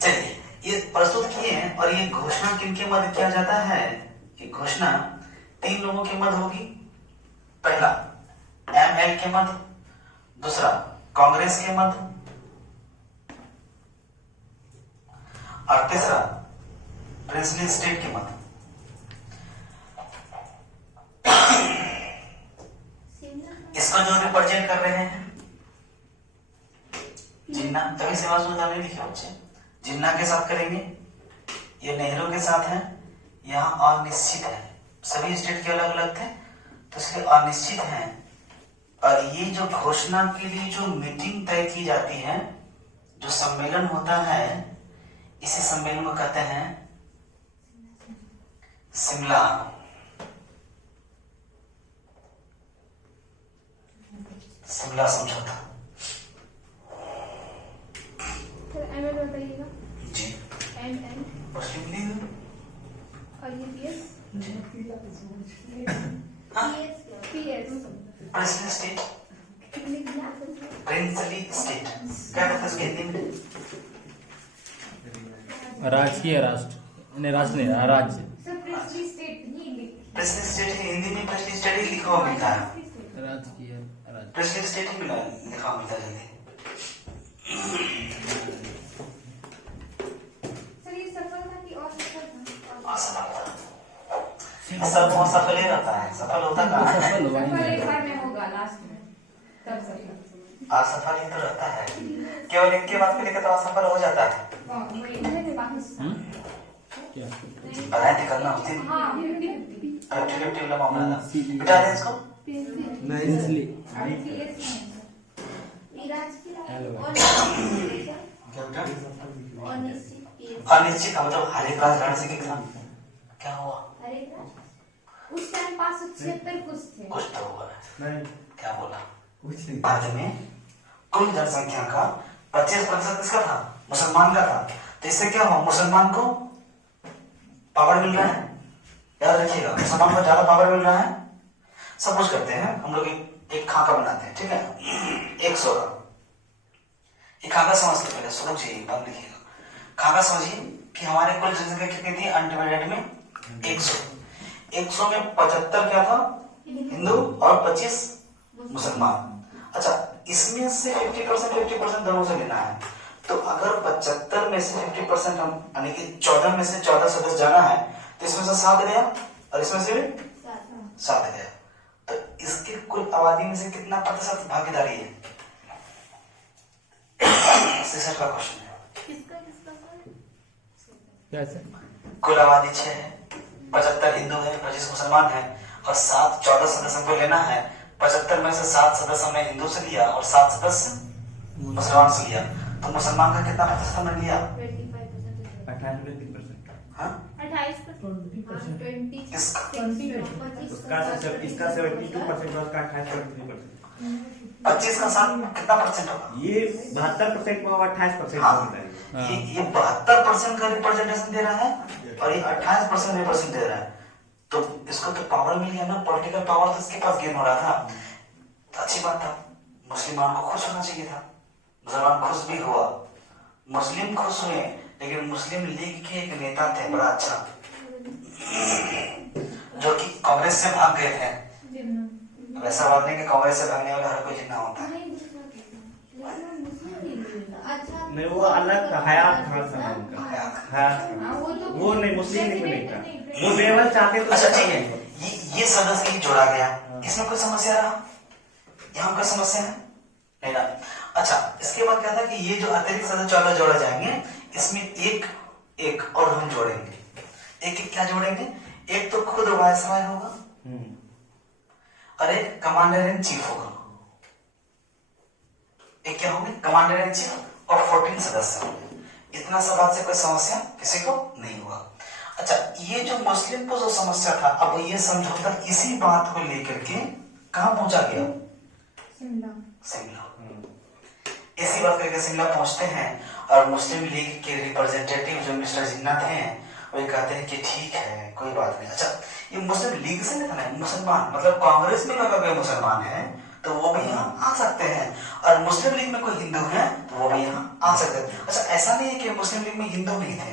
चलिए ये प्रस्तुत किए हैं। और ये घोषणा किनके मध्य किया जाता है? ये घोषणा 3 लोगों के मध्य होगी। पहला ML के मध्य, दूसरा कांग्रेस के मध्य, और तीसरा प्रिंसली स्टेट के मध्य। इसको जो रिप्रेजेंट कर रहे हैं जिन्ना, कभी सेवा सुविधा नहीं लिखे बच्चे, जिन्ना के साथ करेंगे। ये नेहरू के साथ है, यहाँ अनिश्चित है। सभी स्टेट के अलग अलग थे तो इसलिए अनिश्चित है। और ये जो घोषणा के लिए जो मीटिंग तय की जाती है, जो सम्मेलन होता है, इसी सम्मेलन को कहते हैं शिमला। शिमला समझौता। ML बताइएगा। जी, ML मुस्लिम लीग। और ये PS हाँ, PS princely state. Princely state क्या कहते हैं इसके हिंदी में? राजकीय राष्ट्र, नहीं राष्ट्र नहीं, राज्य। सर प्रिंसली स्टेट ही लिखी। प्रिंसली स्टेट ही हिंदी में प्रिंसली स्टेट ही लिखा हुआ मिलता है। राजकीय राज्य। प्रिंसली स्टेट ही मिला लिखा हुआ मिलता है जल्दी। सर ये सफल था कि असफल था? असफल था। सब बहुत सफल ही रहता है, सफल होता कहाँ है? सफल हुआ ही सफल एक नहीं। बार में होगा लास्ट में, तब सफल। असफल ही तो रहता है, केवल एक के बाद को लेकर तो असफल हो जाता है। वही बाकी क्या पढ़ाई तो करना होती है, हाँ 50-50 वाला मामला था। बिठा दें इसको। नहीं इसलिए क्या बेटा? अनिश्चित का मतलब हरे क्लास लड़ सके एग्जाम। क्या हुआ? उस टाइम 576 कुछ थे। कुछ तो हुआ है। नहीं क्या बोला? कुछ नहीं। भारत में कुल जनसंख्या का 25% किसका था? मुसलमान का था। तो इससे क्या हुआ? मुसलमान को पावर मिल रहा है। याद रखिएगा, मुसलमान को ज्यादा पावर मिल रहा है। सब कुछ करते हैं हम लोग, एक खाका बनाते हैं, ठीक है? 100 का एक खाका समझते पहले, सोचिए, बात लिखिएगा। खाका समझिए कि हमारे कुल जनसंख्या कितनी थी अनडिवाइडेड में? 100। 100 में 75 क्या था? हिंदू और 25 मुसलमान। अच्छा, इसमें से 50% दोनों से लेना है। तो अगर 75 में से 50% हम यानी कि 14 में से 14 सदस्य जाना है, तो इसमें से 7 गया और इसमें से भी 7 गया। तो इसके कुल आबादी में से कितना प्रतिशत भागीदारी है? 66 का क्वेश्चन है। क्या सर? कुल आबादी 6 है, 75 हिंदू है, 25 मुसलमान है और 7 14 सदस्यों को लेना है। 75 में से 7 सदस्य हमने हिंदू से लिया और 7 सदस्य मुसलमान से लिया। तो मुसलमान का कितना प्रतिशत हमने लिया? 28-20%। हाँ? 28%। किसका? उसका इसका 72% और उसका 28-23%। 25 का 7 कितना परसेंट होगा? ये 72% को 28% हाँ। होता है। ये 72% का रिप्रेजेंटेशन दे रहा है और ये 28% रिप्रेजेंट दे रहा है। तो इसको तो पावर मिल गया ना, पॉलिटिकल पावर तो इसके पास गेन हो रहा था। तो अच्छी बात था, मुसलमान को खुश होना चाहिए था। मुसलमान खुश भी हुआ, मुस्लिम खुश हुए, लेकिन मुस्लिम लीग के एक नेता थे बड़ा अच्छा, जो कि कांग्रेस से भाग गए थे। वैसा बात नहीं कि कांग्रेस से भागने वाला हर कोई जिन्ना होता है। अच्छा नहीं, वो अलग था, हयात खान था उनका। हयात। हयात खान। हाँ, वो तो वो नहीं, मुस्लिम लीग में नहीं था। वो बेवल चाहते तो अच्छा ठीक है, ये सदस्य ही जोड़ा गया, इसमें कोई समस्या रहा? यहाँ कोई समस्या है नहीं ना? अच्छा, इसके बाद क्या था कि ये जो अतिरिक्त सदस्य वाला जोड़ा जाएंगे, इसमें एक और हम जोड़ेंगे। एक क्या जोड़ेंगे? एक तो खुद वायसराय होगा और एक कमांडर इन चीफ होगा। एक क्या होंगे? कमांडर इन चीफ और 14 सदस्य होंगे। इतना सा बात से कोई समस्या किसी को नहीं हुआ। अच्छा, ये जो मुस्लिम को जो समस्या था, अब ये समझौता इसी बात को लेकर के कहां पहुंचा गया? शिमला। इसी बात करके शिमला पहुंचते हैं और मुस्लिम लीग के रिप्रेजेंटेटिव जो मिस्टर जिन्ना थे, वो कहते हैं कि ठीक है, कोई बात नहीं। अच्छा, ये मुस्लिम लीग से नहीं था, मुसलमान मतलब कांग्रेस में अगर कोई मुसलमान है तो वो भी यहाँ आ सकते हैं, और मुस्लिम लीग में कोई हिंदू है तो वो भी यहाँ आ सकते हैं। अच्छा, ऐसा नहीं है कि मुस्लिम लीग में हिंदू नहीं थे,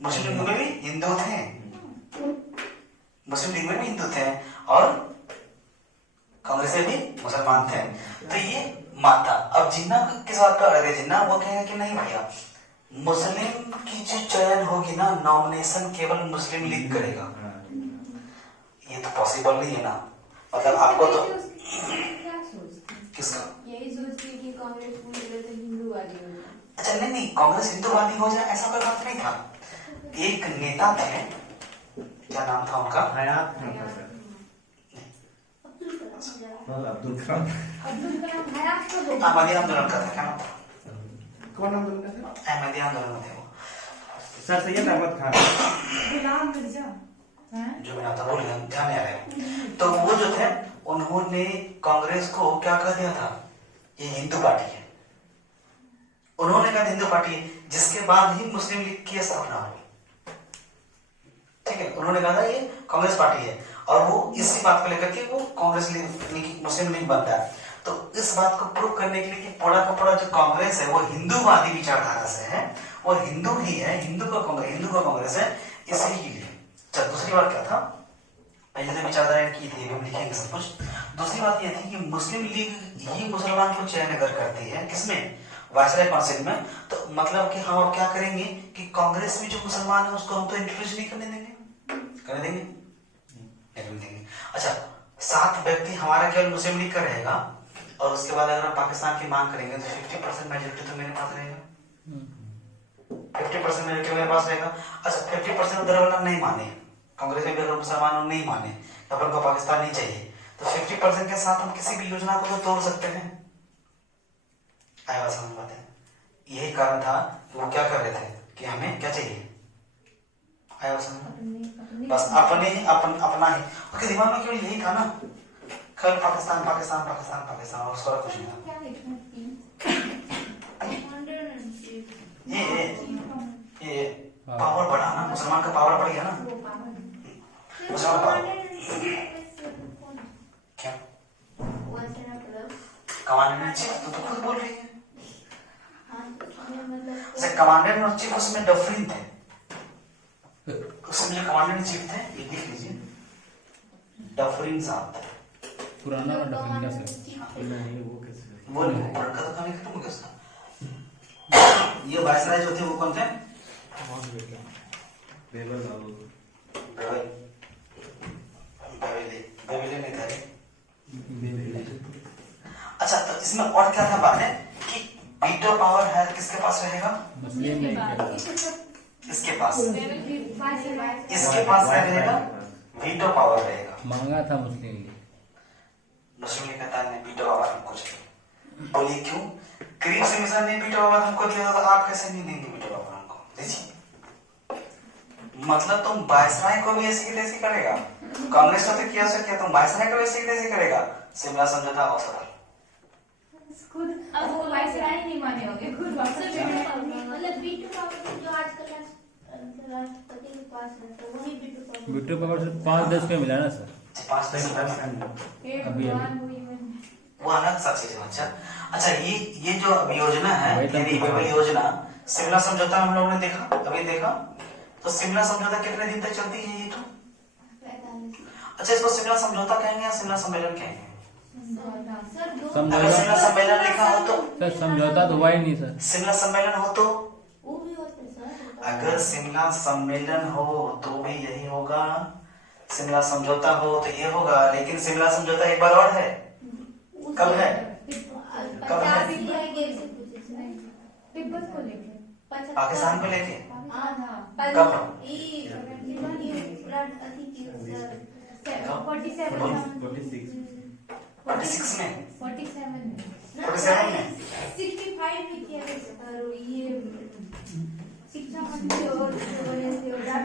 मुस्लिम लीग में भी हिंदू थे, मुस्लिम लीग में भी हिंदू थे और कांग्रेस में भी मुसलमान थे। तो ये माता, अब जिन्ना किस बात पर अड़े? जिन्ना वो कहेंगे कि नहीं भैया, मुस्लिम की जो चयन होगी ना, नॉमिनेशन केवल मुस्लिम लीग करेगा। ये तो पॉसिबल नहीं है ना, मतलब आपको तो क्या सोचती? किसका? यही सोचती कि कांग्रेस पूरी तरह से हिंदू वाली हो जाए। अच्छा नहीं, कांग्रेस हिंदूवादी हो जाए ऐसा कोई बात नहीं था। एक नेता थे, क्या नाम था उनका? हयात खान था सर। अब्दुल कलाम। अब्दुल कलाम हयात को दो। अहमदी आंदोलन का था, क्या नाम था? कौन नाम उनका था? अहमदी आंदोलन में थे वो, सर सैयद अहमद खान। गुलाम मिर्जा जो भी नाम था भूल गया, ध्यान नहीं आ रहा है। तो वो जो थे, उन्होंने कांग्रेस को क्या कह दिया था? ये हिंदू पार्टी है। उन्होंने कहा हिंदू पार्टी है, जिसके बाद ही मुस्लिम लीग की स्थापना हुई। ठीक है, उन्होंने कहा था ये कांग्रेस पार्टी है, और वो इसी बात को लेकर के वो कांग्रेस लीग मुस्लिम लीग बनता है। तो इस बात को प्रूव करने के लिए कि पूरा का पूरा जो कांग्रेस है वो हिंदूवादी विचारधारा से है, वो हिंदू ही है, हिंदू का कांग्रेस है, इसलिए। अच्छा, दूसरी बात क्या था? पहले तो विचारधारा की थी, हम लिखेंगे सब कुछ। दूसरी बात यह थी कि मुस्लिम लीग ही मुसलमान को चयन अगर करती है, किसमें? वायसराय काउंसिल में, तो मतलब कि हम अब क्या करेंगे कि कांग्रेस में जो मुसलमान है उसको हम तो इंट्रोड्यूस नहीं करने देंगे, करने देंगे नहीं करने देंगे। अच्छा, 7 व्यक्ति हमारा केवल मुस्लिम लीग का रहेगा, और उसके बाद अगर हम पाकिस्तान की मांग करेंगे तो 50% मेजोरिटी तो मेरे पास रहेगा, 50% मेजोरिटी मेरे पास रहेगा। अच्छा, 50% उधर वाला नहीं माने, कांग्रेस में भी अगर मुसलमान नहीं माने तो अपन को पाकिस्तान नहीं चाहिए, तो 50% के साथ हम किसी भी योजना को तो तोड़ सकते हैं। आया बात समझ बात है? यही कारण था कि वो क्या कर रहे थे कि हमें क्या चाहिए, आया बात समझ? बस अपने ही अपना ही उसके दिमाग में केवल यही था ना, कल पाकिस्तान पाकिस्तान पाकिस्तान पाकिस्तान, और उसका कुछ नहीं था। क्या ये पावर बढ़ा ना, मुसलमान का पावर बढ़ गया ना, मुसलमान का पावर क्या कमांडर इन चीफ तो खुद बोल रही है। जैसे कमांडर इन चीफ उसमें डफरिन थे, उसमें जो कमांडर इन चीफ थे ये लिख लीजिए, डफरिन साहब थे। पुराना वाला डफरिन का सर नहीं वो कैसे वो पुराना तो कहानी खत्म हो गया उसका। ये वायसराय जो थे वो कौन थे? बेबल बेबेले नहीं था। अच्छा, तो इसमें और क्या क्या बात है कि वीटो पावर है किसके पास रहेगा? मुस्लिम लीग का इसके पास, बात इसके पास क्या रहेगा? वीटो पावर रहेगा। मांगा था मुस्लिम लीग, मुस्लिम लीग कहता है वीटो पावर हमको चाहिए। बोलिए क्यों? करीब से मिश्रा ने वीटो पावर हमको दिया, तो आप कैसे नहीं देंगे वीटो पावर हमको? दीजिए। मतलब तुम वायसराय को भी ऐसी की तैसी करेगा, कांग्रेस ने तो किया सर क्या, तुम वायसराय को भी ऐसी की तैसी करेगा? शिमला समझौता असफल। खुद अब वो वायसराय नहीं माने होंगे, खुद मतलब बीटू पावर जो आजकल राष्ट्रपति के पास रहता है वही बीटू पावर। बिट्टू पावर से 5-10 पे मिला ना सर, 5-10 अभी वो अलग सा चीज है। अच्छा अच्छा, ये जो योजना है, वही तो यानी बेबल योजना, शिमला समझौता हम लोगों ने देखा, अभी देखा, तो शिमला समझौता कितने दिन तक चलती है ये तो? अच्छा, इसको शिमला समझौता कहेंगे या शिमला सम्मेलन कहेंगे? अगर शिमला सम्मेलन लिखा हो तो? सर समझौता तो हुआ ही नहीं सर। शिमला सम्मेलन हो तो? वो भी होते सर। अगर शिमला सम्मेलन हो तो भी यही होगा, शिमला समझौता हो तो ये होगा, लेकिन शिमला समझौता एक बार और है, कब है? कब है? तिब्बत को लेके, पाकिस्तान को लेके कब? कब? 46 में, 47 में 47 में 65 में किया गया सर। ये शिक्षा मंत्री और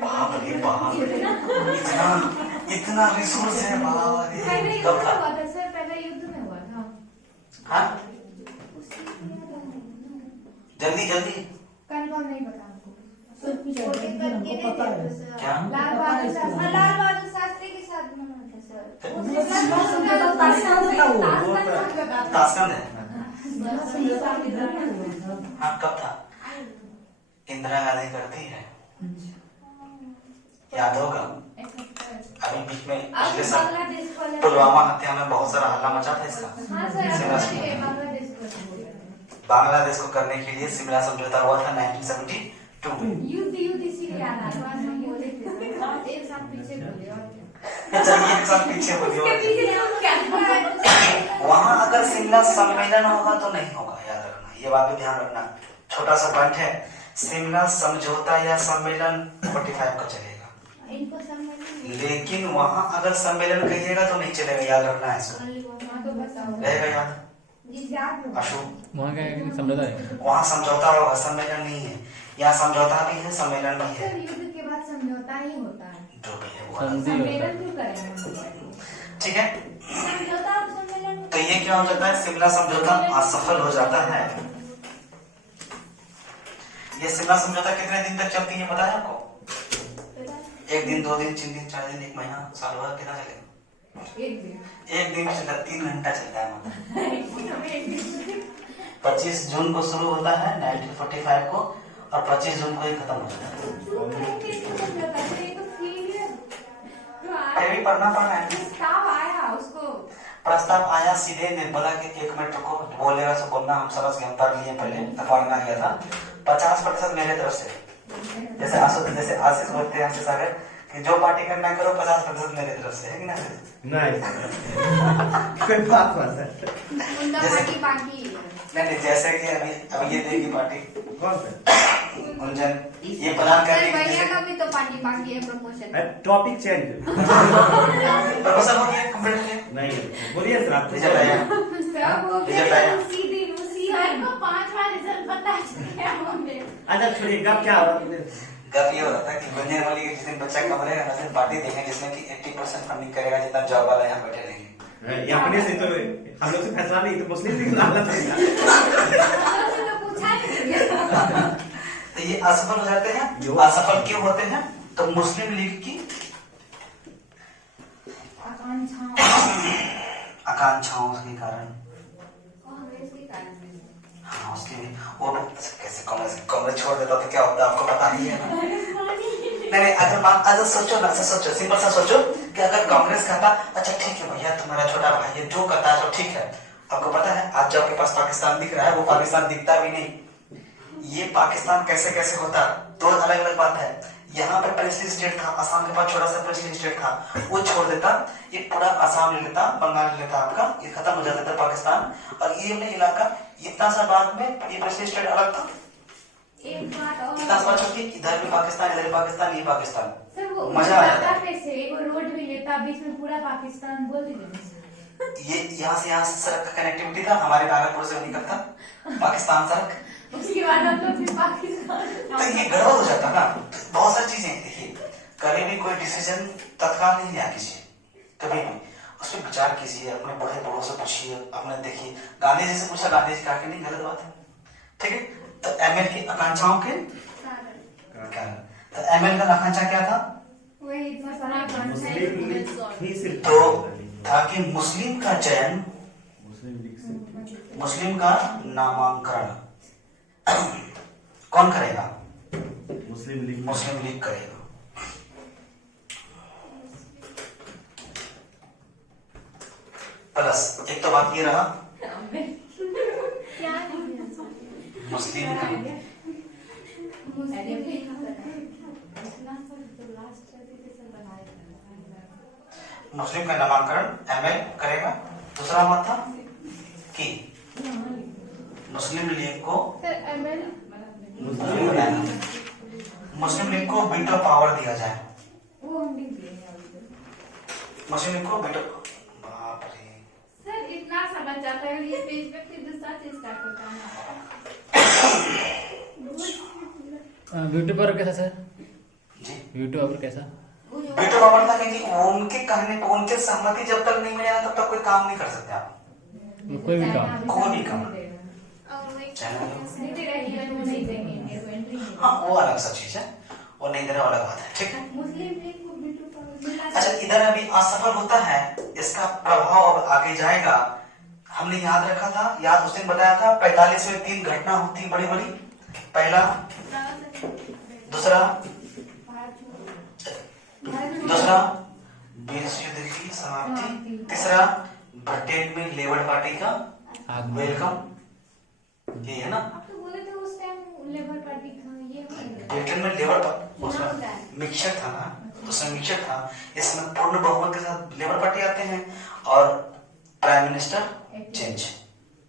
बाप रे बाप, इतना रिसोर्स है, बाप रे। कब था? हुआ था सर, पहले युद्ध में हुआ था। हाँ, जल्दी जल्दी कंफर्म नहीं पता हमको। क्या? लाल बहादुर शास्त्री के साथ बना था सर। ताशकंद है। हाँ, कब था? इंदिरा गांधी करती है, याद होगा। अभी बीच में पिछले साल बांग्लादेश को पुलवामा हत्या में बहुत सारा हल्ला मचा था इसका। हाँ सर, शिमला बांग्लादेश को बांग्लादेश को करने के लिए शिमला समझौता हुआ था 1972। युद्ध इसीलिए याद आ रहा है, बोले थे एक साथ पीछे बोले और क्या। चलिए एक साथ पीछे बोलिए और क्या। पीछे हम क्या वहां अगर शिमला सम्मेलन होगा तो नहीं होगा, याद रखना, ये बात भी ध्यान रखना। छोटा सा पॉइंट है, शिमला समझौता या सम्मेलन 45 का चलेगा, इनको सम्मेलन लेकिन वहां अगर सम्मेलन कहिएगा तो नहीं चलेगा, याद रखना है इसको, हाँ तो बताओ रहेगा याद? याद हो। अशोक, वहाँ क्या है कि समझौता है, वहां समझौता होगा, सम्मेलन नहीं है। यहाँ समझौता भी है, सम्मेलन भी है, सर युद्ध के बाद समझौता ही होता है, जो भी है वो संधि होता है। सम्मेलन क्यों करेंगे? ठीक है। समझौता और सम्मेलन तो ये क्या हो जाता है? शिमला समझौता असफल हो जाता है। ये शिमला समझौता कितने दिन तक चलती है पता है आपको? 1 दिन, 2 दिन, 3 दिन, 4 दिन, 1 महीना, साल भर, कितना चलेगा? एक दिन चलता, 3 घंटा चलता है मतलब। 25 जून को शुरू होता है 1945 को, और 25 जून को ही खत्म हो जाता है। फिर भी पढ़ना है। स्टाफ आया उसको प्रस्ताव आया सीधे निर्मला के 1 मिनट को बोलेगा तो बोलना, हम समझ गए, हम पढ़ लिए पहले, अखबार में आ गया था। 50% मेरे तरफ से, जैसे आशीष बोलते हैं आशीष सागर कि जो पार्टी करना करो 50% मेरे तरफ से, है कि ना? नहीं कोई बात हुआ सर। उनका जैसे- पार्टी बाकी है। नहीं, जैसे कि अभी ये देगी पार्टी कौन सा? गुंजन, ये प्लान कर सर रही है भैया कि का भी तो पार्टी बाकी है प्रमोशन। Topic change. प्रमोशन हो गया, कंप्लीट हो गया, नहीं बोलिए सर आप। रिजल्ट आया। सब हो रिजल्ट आया। गया, उसी दिन उसी सर को 5 बार रिजल्ट पता चल होंगे। अच्छा छोड़िए, कब क्या हुआ? गप ये हो रहा था कि गुंजन वाली के जिस दिन बच्चा कमरेगा ना, उस दिन पार्टी देंगे जिसमें कि 80% फंडिंग करेगा, जितना जॉब वाला यहाँ बैठे रहेंगे। ये अपने से तो हम लोग से फैसला नहीं, तो मुस्लिम लीग लालच है। हमसे तो पूछा ही नहीं। तो ये असफल हो जाते हैं। असफल क्यों होते हैं? तो मुस्लिम लीग की आकांक्षाओं के कारण, कांग्रेस के कारण हाँ उसके भी वो कैसे कांग्रेस छोड़ देता तो क्या होता आपको पता नहीं है ना? नहीं, अगर सोचो ना, सोचो, सिंपल सा सोचो कि अगर कांग्रेस कहता अच्छा ठीक है भैया तुम्हारा छोटा भाई है, जो कहता है तो ठीक है। आपको पता है आज जो आपके पास पाकिस्तान दिख रहा है वो पाकिस्तान दिखता भी नहीं। ये पाकिस्तान कैसे कैसे होता, दो अलग अलग बात है। यहाँ पर प्रिंसली स्टेट था, असम के पास छोटा सा प्रिंसली स्टेट था, वो छोड़ देता, ये पूरा असम ले लेता, बंगाल ले लेता, आपका ये खत्म हो जाता था पाकिस्तान। और ये अपने इलाका इतना सा बाद में ये प्रिंसली स्टेट अलग था। एक बात और इतना सा छोटी, इधर भी पाकिस्तान, इधर भी पाकिस्तान, ये पाकिस्तान, सर वो मजा आ जाता। कैसे एक रोड भी लेता, बीच में पूरा पाकिस्तान बोल दीजिए। ये यहाँ से सड़क का कनेक्टिविटी था, हमारे भागलपुर से निकलता पाकिस्तान सड़क, उसके बाद हम लोग भी पाकिस्तान। तो ये गड़बड़ हो जाता ना। बहुत सारी चीजें देखिए, कभी भी कोई डिसीजन तत्काल नहीं लिया कीजिए, कभी भी उस पर विचार कीजिए, अपने बड़े बड़ों से पूछिए, अपने देखिए। गांधी जी से पूछा, गांधी जी कहा कि नहीं गलत बात है, ठीक है। तो एमएल की आकांक्षाओं के क्या, तो एमएल का आकांक्षा क्या था? वही इतना सारा मुस्लिम लीग ही सिर्फ तो था कि मुस्लिम का चयन, मुस्लिम लीग से मुस्लिम का नामांकन कौन करेगा? मुस्लिम लीग मुस्लिम लीग करेगा। प्लस एक तो बात ये रहा क्या मुस्लिम का, मुस्लिम का नामांकन एमएल करेगा। दूसरा बात था कि मुस्लिम लीग को मुस्लिम लीग को वीटो पावर दिया जाए। मुस्लिम लीग को वीटो, बाप रे, सर इतना समझ जाता है, ये पेज पे फिर दूसरा चीज स्टार्ट होता है। ब्यूटी पावर कैसा सर? जी ब्यूटी पावर कैसा? वीटो पावर था क्योंकि उनके कहने पर, उनके सहमति जब तक नहीं मिलेगा तब तक कोई काम नहीं कर सकते आप, कोई भी काम। कोई भी काम। हाँ वो अलग सा चीज है, वो नहीं देना अलग बात है, ठीक है। मुस्लिम लीग को वीटो पावर मिला। अच्छा इधर अभी असफल होता है, इसका प्रभाव अब आगे जाएगा। हमने याद रखा था, याद उस दिन बताया था 45 में 3 घटना होती बड़ी बड़ी। पहला, दूसरा विश्व युद्ध की समाप्ति, तीसरा ब्रिटेन में लेबर पार्टी का वेलकम, ये है ना। आप तो बोले थे उस टाइम लेबर पार्टी था, ये ब्रिटेन में लेबर उसमें मिक्सचर था ना, उसमें मिक्सचर था। इसमें पूर्ण बहुमत के साथ लेबर पार्टी आते हैं और प्राइम मिनिस्टर चेंज,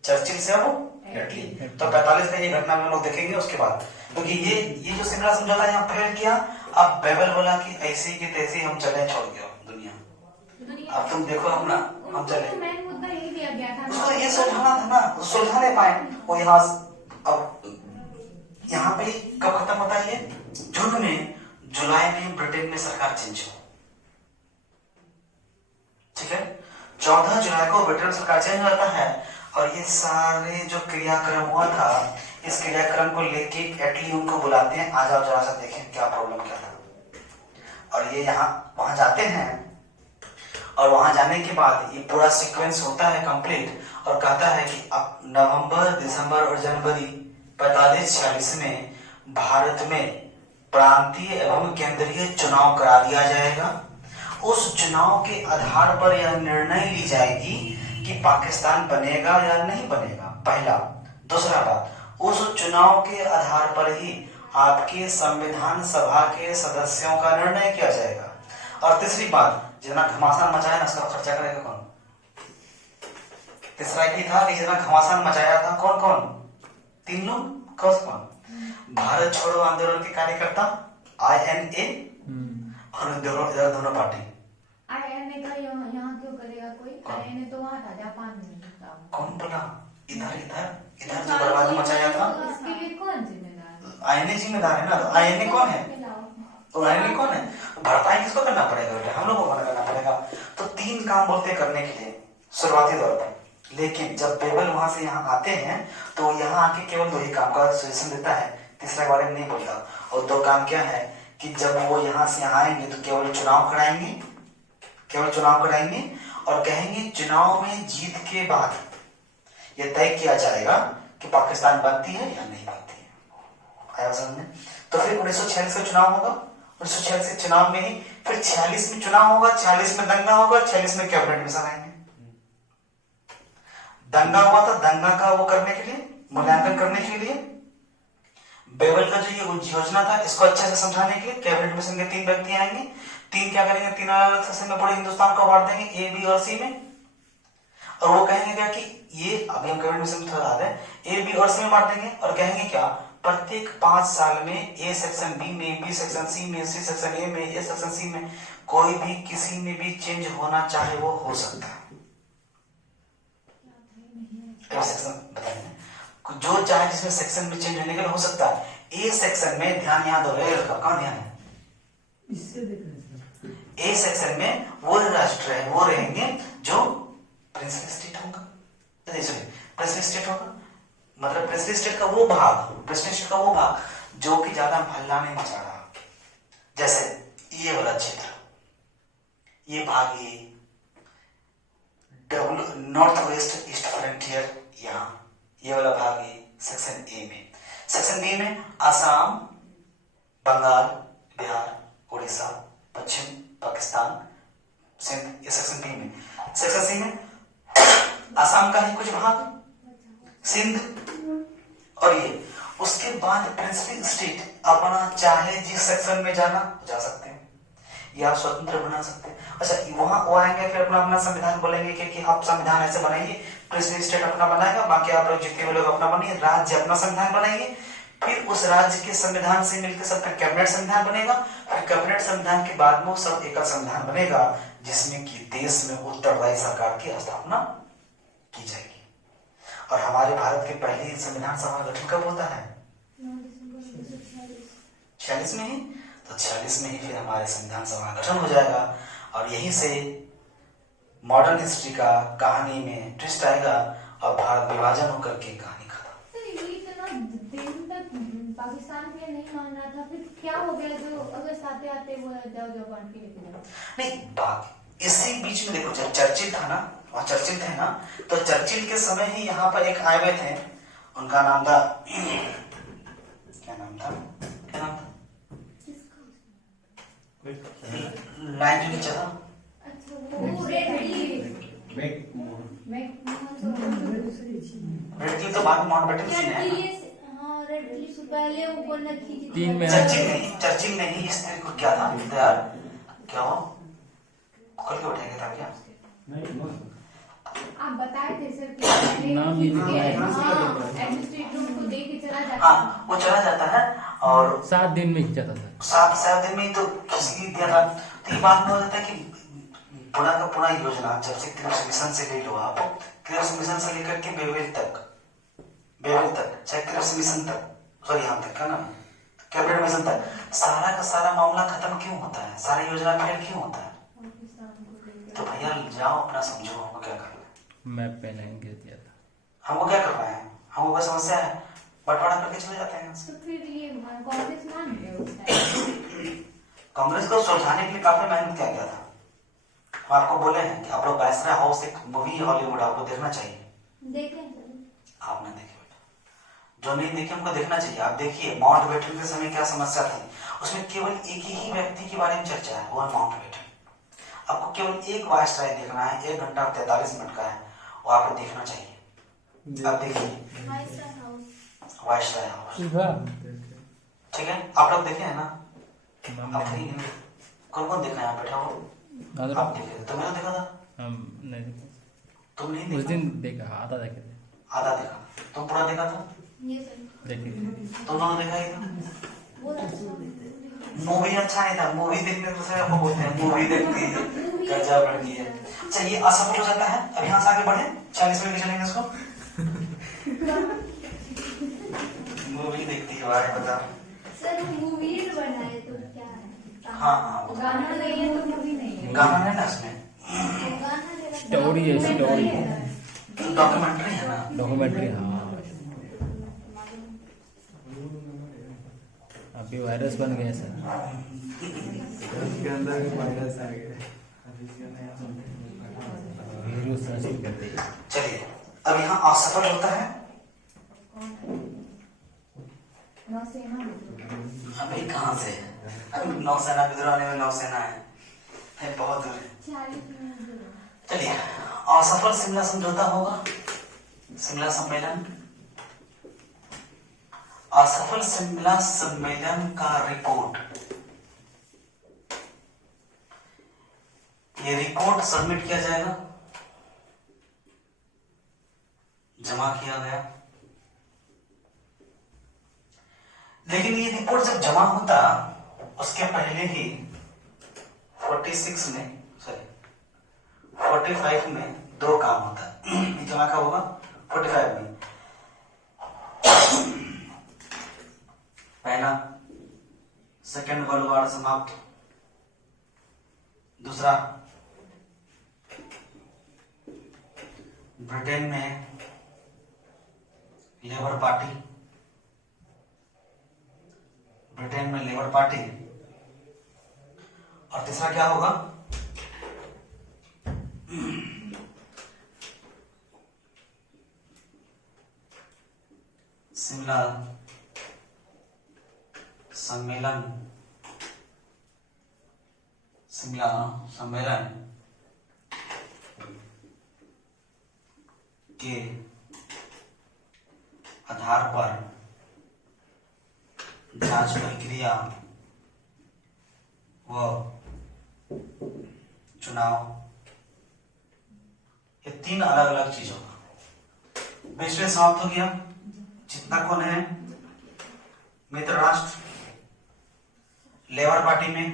चर्चिल से अब एटली। तो 45 का ये घटना में हम लोग देखेंगे उसके बाद, क्योंकि ये जो सिमला समझौता यहाँ फेल किया। अब बेबल बोला कि ऐसे की तैसे हम चले, छोड़ गया दुनिया, अब तुम देखो हम ना, हम चले। मेन मुद्दा यही दिया गया था। उसको ये सुलझाना था ना, सुलझा नहीं पाए वो। यहाँ अब यहाँ पे कब खत्म होता है ये? जून में, जुलाई में ब्रिटेन में सरकार चेंज हो, ठीक है। 14 जुलाई को ब्रिटेन सरकार चेंज हो जाता है और ये सारे जो क्रियाक्रम हुआ था, इस क्रियाक्रम को लेके एटली उनको बुलाते हैं, आ जाओ जरा सा देखें क्या प्रॉब्लम क्या था। और ये यहाँ वहां जाते हैं और वहां जाने के बाद ये पूरा सीक्वेंस होता है कंप्लीट, और कहता है कि अब नवंबर, दिसंबर और जनवरी 45-46 में भारत में प्रांतीय एवं केंद्रीय चुनाव करा दिया जाएगा। उस चुनाव के आधार पर यह निर्णय ली जाएगी कि पाकिस्तान बनेगा या नहीं बनेगा, पहला। दूसरा बात, उस चुनाव के आधार पर ही आपके संविधान सभा के सदस्यों का निर्णय किया जाएगा। और तीसरी बात, जितना घमासान मचाया ना उसका खर्चा करेगा कौन? तीसरा ही था कि जितना घमासान मचाया था कौन कौन? 3 लोग। कौन? भारत छोड़ो आंदोलन के कार्यकर्ता INA और इधर दोनों पार्टी। INA का यहाँ क्यों करेगा कोई? INA तो वहाँ था जापान में। कौन बोला? इधर जो बर्बादी मचाया था इसके लिए कौन जिम्मेदार? INA जिम्मेदार है ना। तो INA कौन है? तो INA कौन है? भरपाई किसको करना पड़ेगा बेटा? हम लोगों को करना पड़ेगा। तो 3 काम बोलते करने के लिए शुरुआती तौर पर। लेकिन जब बेबल वहां से यहाँ आते हैं तो यहाँ आके केवल 2 ही काम का सजेशन देता है, तीसरे के बारे में नहीं बोलता। और 2 काम क्या है कि जब वो यहाँ से यहाँ आएंगे तो केवल चुनाव कराएंगे और कहेंगे चुनाव में जीत के बाद यह तय किया जाएगा कि पाकिस्तान बनती है या नहीं बनती है। आया समझ में? तो फिर 1946 का चुनाव होगा, 1946 के चुनाव में ही फिर 46 में चुनाव होगा, 46 में दंगा होगा, 46 में कैबिनेट मिशन आएंगे। दंगा हुआ था, दंगा का वो करने के लिए, मूल्यांकन करने के लिए बेबल का जो ये योजना था इसको अच्छे से समझाने के लिए कैबिनेट मिशन के 3 व्यक्ति आएंगे। 3 क्या करेंगे? 3 अलग सेक्शन में पूरे हिंदुस्तान को बांट देंगे, A, B और C में। और वो कहेंगे क्या कि ये अभी हम कैबिनेट मिशन में थोड़ा आ रहे हैं, A, B और C में बांट देंगे और कहेंगे क्या प्रत्येक 5 साल में A सेक्शन B में, B सेक्शन C में, C सेक्शन A में, A सेक्शन C में कोई भी किसी में भी चेंज होना चाहे वो हो सकता है। जो चाहे जिसमें सेक्शन में चेंज होने के लिए हो सकता है। ए सेक्शन में ध्यान यहाँ दो, कहाँ ध्यान है? इससे देख रहे हैं। ए सेक्शन में वो राष्ट्र है, वो रहेंगे जो प्रिंसली स्टेट होगा, प्रिंसली स्टेट होगा, मतलब प्रिंसली स्टेट का वो भाग, प्रिंसली स्टेट का वो भाग जो कि ज्यादा हल्ला नहीं मचा रहा। जैसे ये वाला क्षेत्र, ये भाग, ये नॉर्थ वेस्ट ईस्ट फ्रंटियर, यहाँ ये वाला भाग है सेक्शन ए में। सेक्शन बी में आसाम, बंगाल, बिहार, उड़ीसा, पश्चिम पाकिस्तान, सिंध, ये सेक्शन बी में। सेक्शन सी में आसाम का ही कुछ भाग, सिंध और ये। उसके बाद प्रिंसिपल स्टेट अपना चाहे जिस सेक्शन में जाना जा सकते हैं या आप स्वतंत्र बना सकते हैं। अच्छा, वहां वो आएंगे फिर अपना अपना संविधान बोलेंगे कि आप संविधान ऐसे बनाइए, प्रिंसिपल स्टेट अपना बनाएगा, बाकी आप लोग जितने लोग अपना बनाइए, राज्य अपना संविधान बनाएंगे। फिर उस राज्य के संविधान से मिलकर सबका कैबिनेट संविधान बनेगा। फिर कैबिनेट संविधान के बाद में सब एक संविधान बनेगा जिसमें कि देश में उत्तरदायी सरकार की स्थापना की जाएगी। और हमारे भारत के पहली संविधान सभा का गठन कब होता है? 46 में ही। तो 46 में ही फिर हमारे संविधान सभा का गठन हो जाएगा और यहीं से मॉडर्न हिस्ट्री का कहानी में ट्विस्ट आएगा और भारत विभाजन होकर के कहानी खत्म। ये इतना दिन तक पाकिस्तान के लिए नहीं मान रहा था, फिर क्या हो गया जो अगस्त आते आते वो जाओ बांट के लेके जाओ? नहीं, बात इसी बीच में देखो, जब चर्चिल था ना, वहाँ चर्चिल थे ना, तो चर्चिल के समय ही यहाँ पर एक आए हुए थे, उनका नाम था क्या नाम था? लाइन जो नीचे था, रेड तो बाद में माउंटबेटन सीन है ना। पहले ऊपर न खींची 3 में चर्चिल ने ही इस तरह को क्या था यार, क्या हो खोल के उठाएंगे था क्या? आप बताए थे सर कि नाम ही नहीं एडमिनिस्ट्रेटर को दे के चला जाता है। हाँ, वो चला जाता है और 7 दिन में जाता था। 7 दिन में तो किसी दिया था। तो ये बात में हो जाता है कि पूरा का पूरा योजना जब से क्रिप्स मिशन से ले लो आप, क्रिप्स मिशन से लेकर के बेवेल तक चाहे क्रिप्स मिशन तक, सॉरी यहाँ तक क्या नाम, कैबिनेट मिशन तक, सारा का सारा मामला खत्म क्यों होता है? सारा योजना फेल क्यों होता है? तो भैया जाओ अपना समझो, हमको क्या करना है? मैप पे लाइन गिर दिया था। हमको क्या करना है? हमको कोई समस्या है, बंटवारा करके चले जाते हैं। तो फिर ये कांग्रेस मान गए उस टाइम। कांग्रेस को सुलझाने के लिए काफी मेहनत किया गया था। हम आपको बोले हैं कि आप लोग वायसराय हाउस एक मूवी हॉलीवुड आपको देखना चाहिए। देखें आपने देखी बेटा? जो नहीं देखी हमको देखना चाहिए। आप देखिए माउंटबेटन के समय क्या समस्या थी, उसमें केवल एक ही व्यक्ति के बारे में चर्चा है, वो है माउंटबेटन। आपको केवल एक वायसराय देखना है, 1 घंटा 43 मिनट का है। वो आपको देखना चाहिए। अब देखिए वाइसराय हाउस। वाइसराय हाउस, सुबह ठीक है, आप लोग देखे हैं ना? हम आप फ्री हैं? कौन कौन देखना है? आप बैठा हो, आप देखे? तुमने तो देखा था? नहीं देखे। तुम नहीं उस देखा? दिन देखा, आधा देखे थे। आधा देखा, तुम पूरा देखा था? ये सर देखे थे। तुम लोगों ने देखा ही था? बहुत अच्छा। मूवी अच्छा नहीं था, मूवी देखने को दूसरे आपको बोलते हैं मूवी देखती है, गजब लड़की है। चलिए असफल हो जाता है, अब यहाँ से आगे बढ़े, 40 मिनट चलेंगे इसको। मूवी देखती है भाई, बता। सर मूवी बनाए तो क्या है? हाँ हाँ, गाना नहीं है तो मूवी नहीं है। गाना है ना इसमें, गाना जरा स्टोरी है, स्टोरी डॉक्यूमेंट्री है ना। डॉक्यूमेंट्री। हाँ अभी वायरस बन गया सर। उसके अंदर भी वायरस आ गया। वीडियो सर्च करते हैं। चलिए अब यहाँ असफल होता है, नौसेना अभी कहाँ से? अभी नौसेना विद्रोह आने में नौसेना है बहुत दूर है। 40 मिनट दूर। चलिए असफल शिमला समझौता होगा, शिमला सम्मेलन, असफल शिमला सम्मेलन का रिपोर्ट, ये रिपोर्ट सबमिट किया जाएगा, जमा किया गया। लेकिन ये रिपोर्ट जब जमा होता उसके पहले ही 46 में, सॉरी 45 में दो काम होता है। जमा कब होगा? 45 में। पहला, सेकेंड वर्ल्ड वॉर समाप्त। दूसरा, ब्रिटेन में लेबर पार्टी, ब्रिटेन में लेबर पार्टी। और तीसरा क्या होगा? शिमला सम्मेलन, शिमला सम्मेलन के आधार पर जांच प्रक्रिया व चुनाव, ये तीन अलग अलग चीजों का विश्व समाप्त हो गया। जितना कौन है? मित्र राष्ट्र लेबर पार्टी में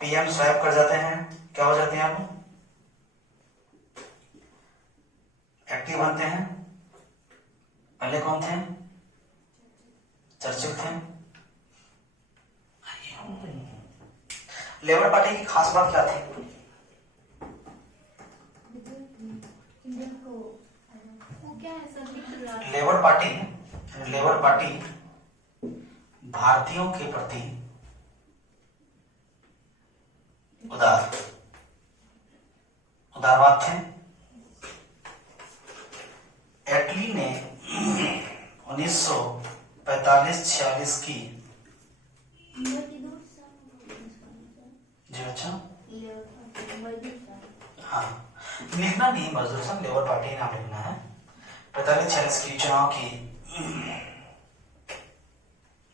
पीएम स्वैप कर जाते हैं, क्या हो जाते हैं? आप एक्टिव बनते हैं। पहले कौन थे? चर्चिल थे। लेबर पार्टी की खास बात क्या थी? इंडियन को वो क्या है सर? मित्र राष्ट्र। लेबर पार्टी भारतीयों के प्रति उदारवाद थे। एटली ने 1945-46 की जी अच्छा हाँ लिखना नहीं, मजदूर संघ लेबर पार्टी नाम लिखना है। 45-46 की चुनाव की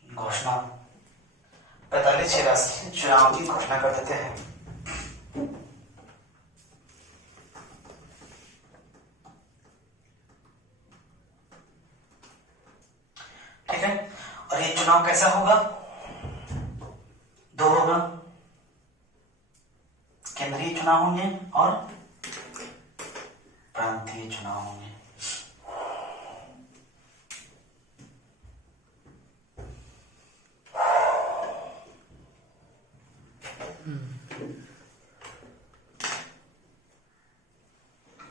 घोषणा, 45-46 की चुनाव की घोषणा कर देते हैं। ठीक है, और ये चुनाव कैसा होगा? दो होगा, केंद्रीय चुनाव होंगे और प्रांतीय चुनाव होंगे।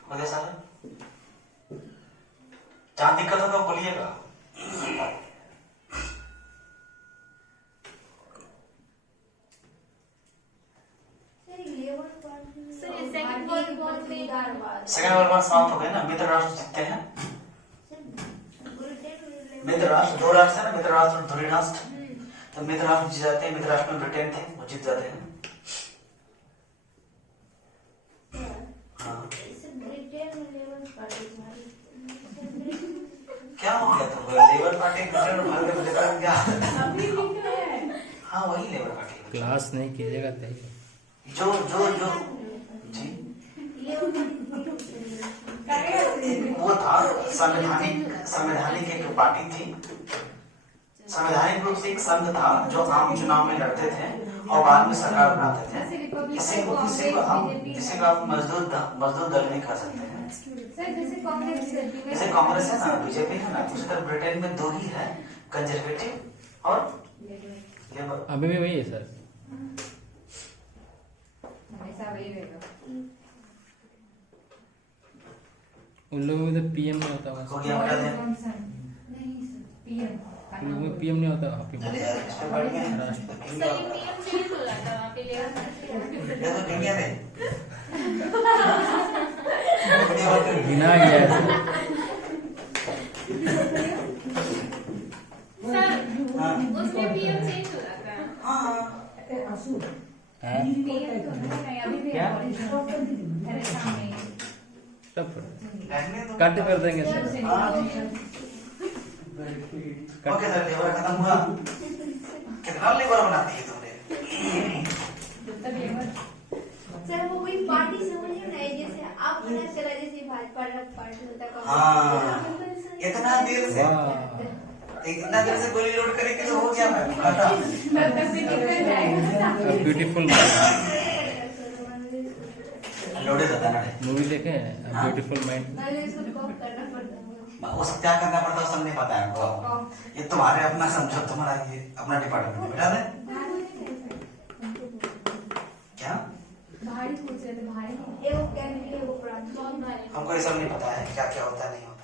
बोले सर, जहां दिक्कत होगा बोलिएगा। सेकंड वर्ल्ड वॉर में सेकेंड वर्ल्ड वॉर समाप्त हो गए ना, मित्र राष्ट्र जीतते हैं। मित्र राष्ट्र दो राष्ट्र है ना, मित्र राष्ट्र और ध्रुवीय राष्ट्र। तो मित्र राष्ट्र जीत जाते हैं, मित्र राष्ट्र में ब्रिटेन थे वो जीत जाते हैं। हाँ हो गया तुमको? लेबर पार्टी प्रेसिडेंट भाग के प्रेसिडेंट क्या? अभी भी तो है। हाँ वही लेबर पार्टी। क्लास नहीं कीजिएगा तो जो जो जो जी ये वो था संवैधानिक एक पार्टी थी। संवैधानिक रूप से एक संघ था जो आम चुनाव में लड़ते थे और बाद में सरकार बनाते थे। जैसे रिपब्लिकन किसी को आप मजदूर दल नहीं कह सकते हैं। सर जैसे कांग्रेस जैसे कांग्रेस है ना, बीजेपी है ना, उसी तरह ब्रिटेन में दो ही है, कंजर्वेटिव और लेबर। अभी भी वही है सर। हमेशा वही रहेगा। उन लोगों में तो पीएम नहीं होता हो बस। गया बता दें। नहीं सर पीएम उन लोगों में पीएम नहीं होता वहाँ पे। चलिए यार, इस पे बढ़ गए हैं। देखो इंडिया में गिना गया है सर। हाँ उसमें पीएम चेंज हो रहा था। हाँ आंसू हैं? पीएम तो नहीं अभी भी क्या? अरे सामने सब रहने दो। कट कर देंगे सर। हाँ ठीक है। ओके सर, लेबर खत्म हुआ। कितना लेबर बनाती है तुमने? सर वो कोई पार्टी समझिए ना, जैसे आप पता चला जैसे भाजपा पार्टी होता है। हाँ इतना देर से इतना देर से गोली लोड करेंगे तो हो गया मैम खत्म। ब्यूटीफुल लोडेड होता ना मूवी देखे हैं ब्यूटीफुल माइंड। करना पड़ता है। उस क्या करना पड़ता है सब नहीं पता है हमको। ये तुम्हारे अपना समझो, तुम्हारा ये अपना डिपार्टमेंट बेटा है क्या? भारी पूछ रहे थे भारी एगो कैमरे एगो प्राप्त हमको ये सब नहीं पता है क्या क्या होता है नहीं होता।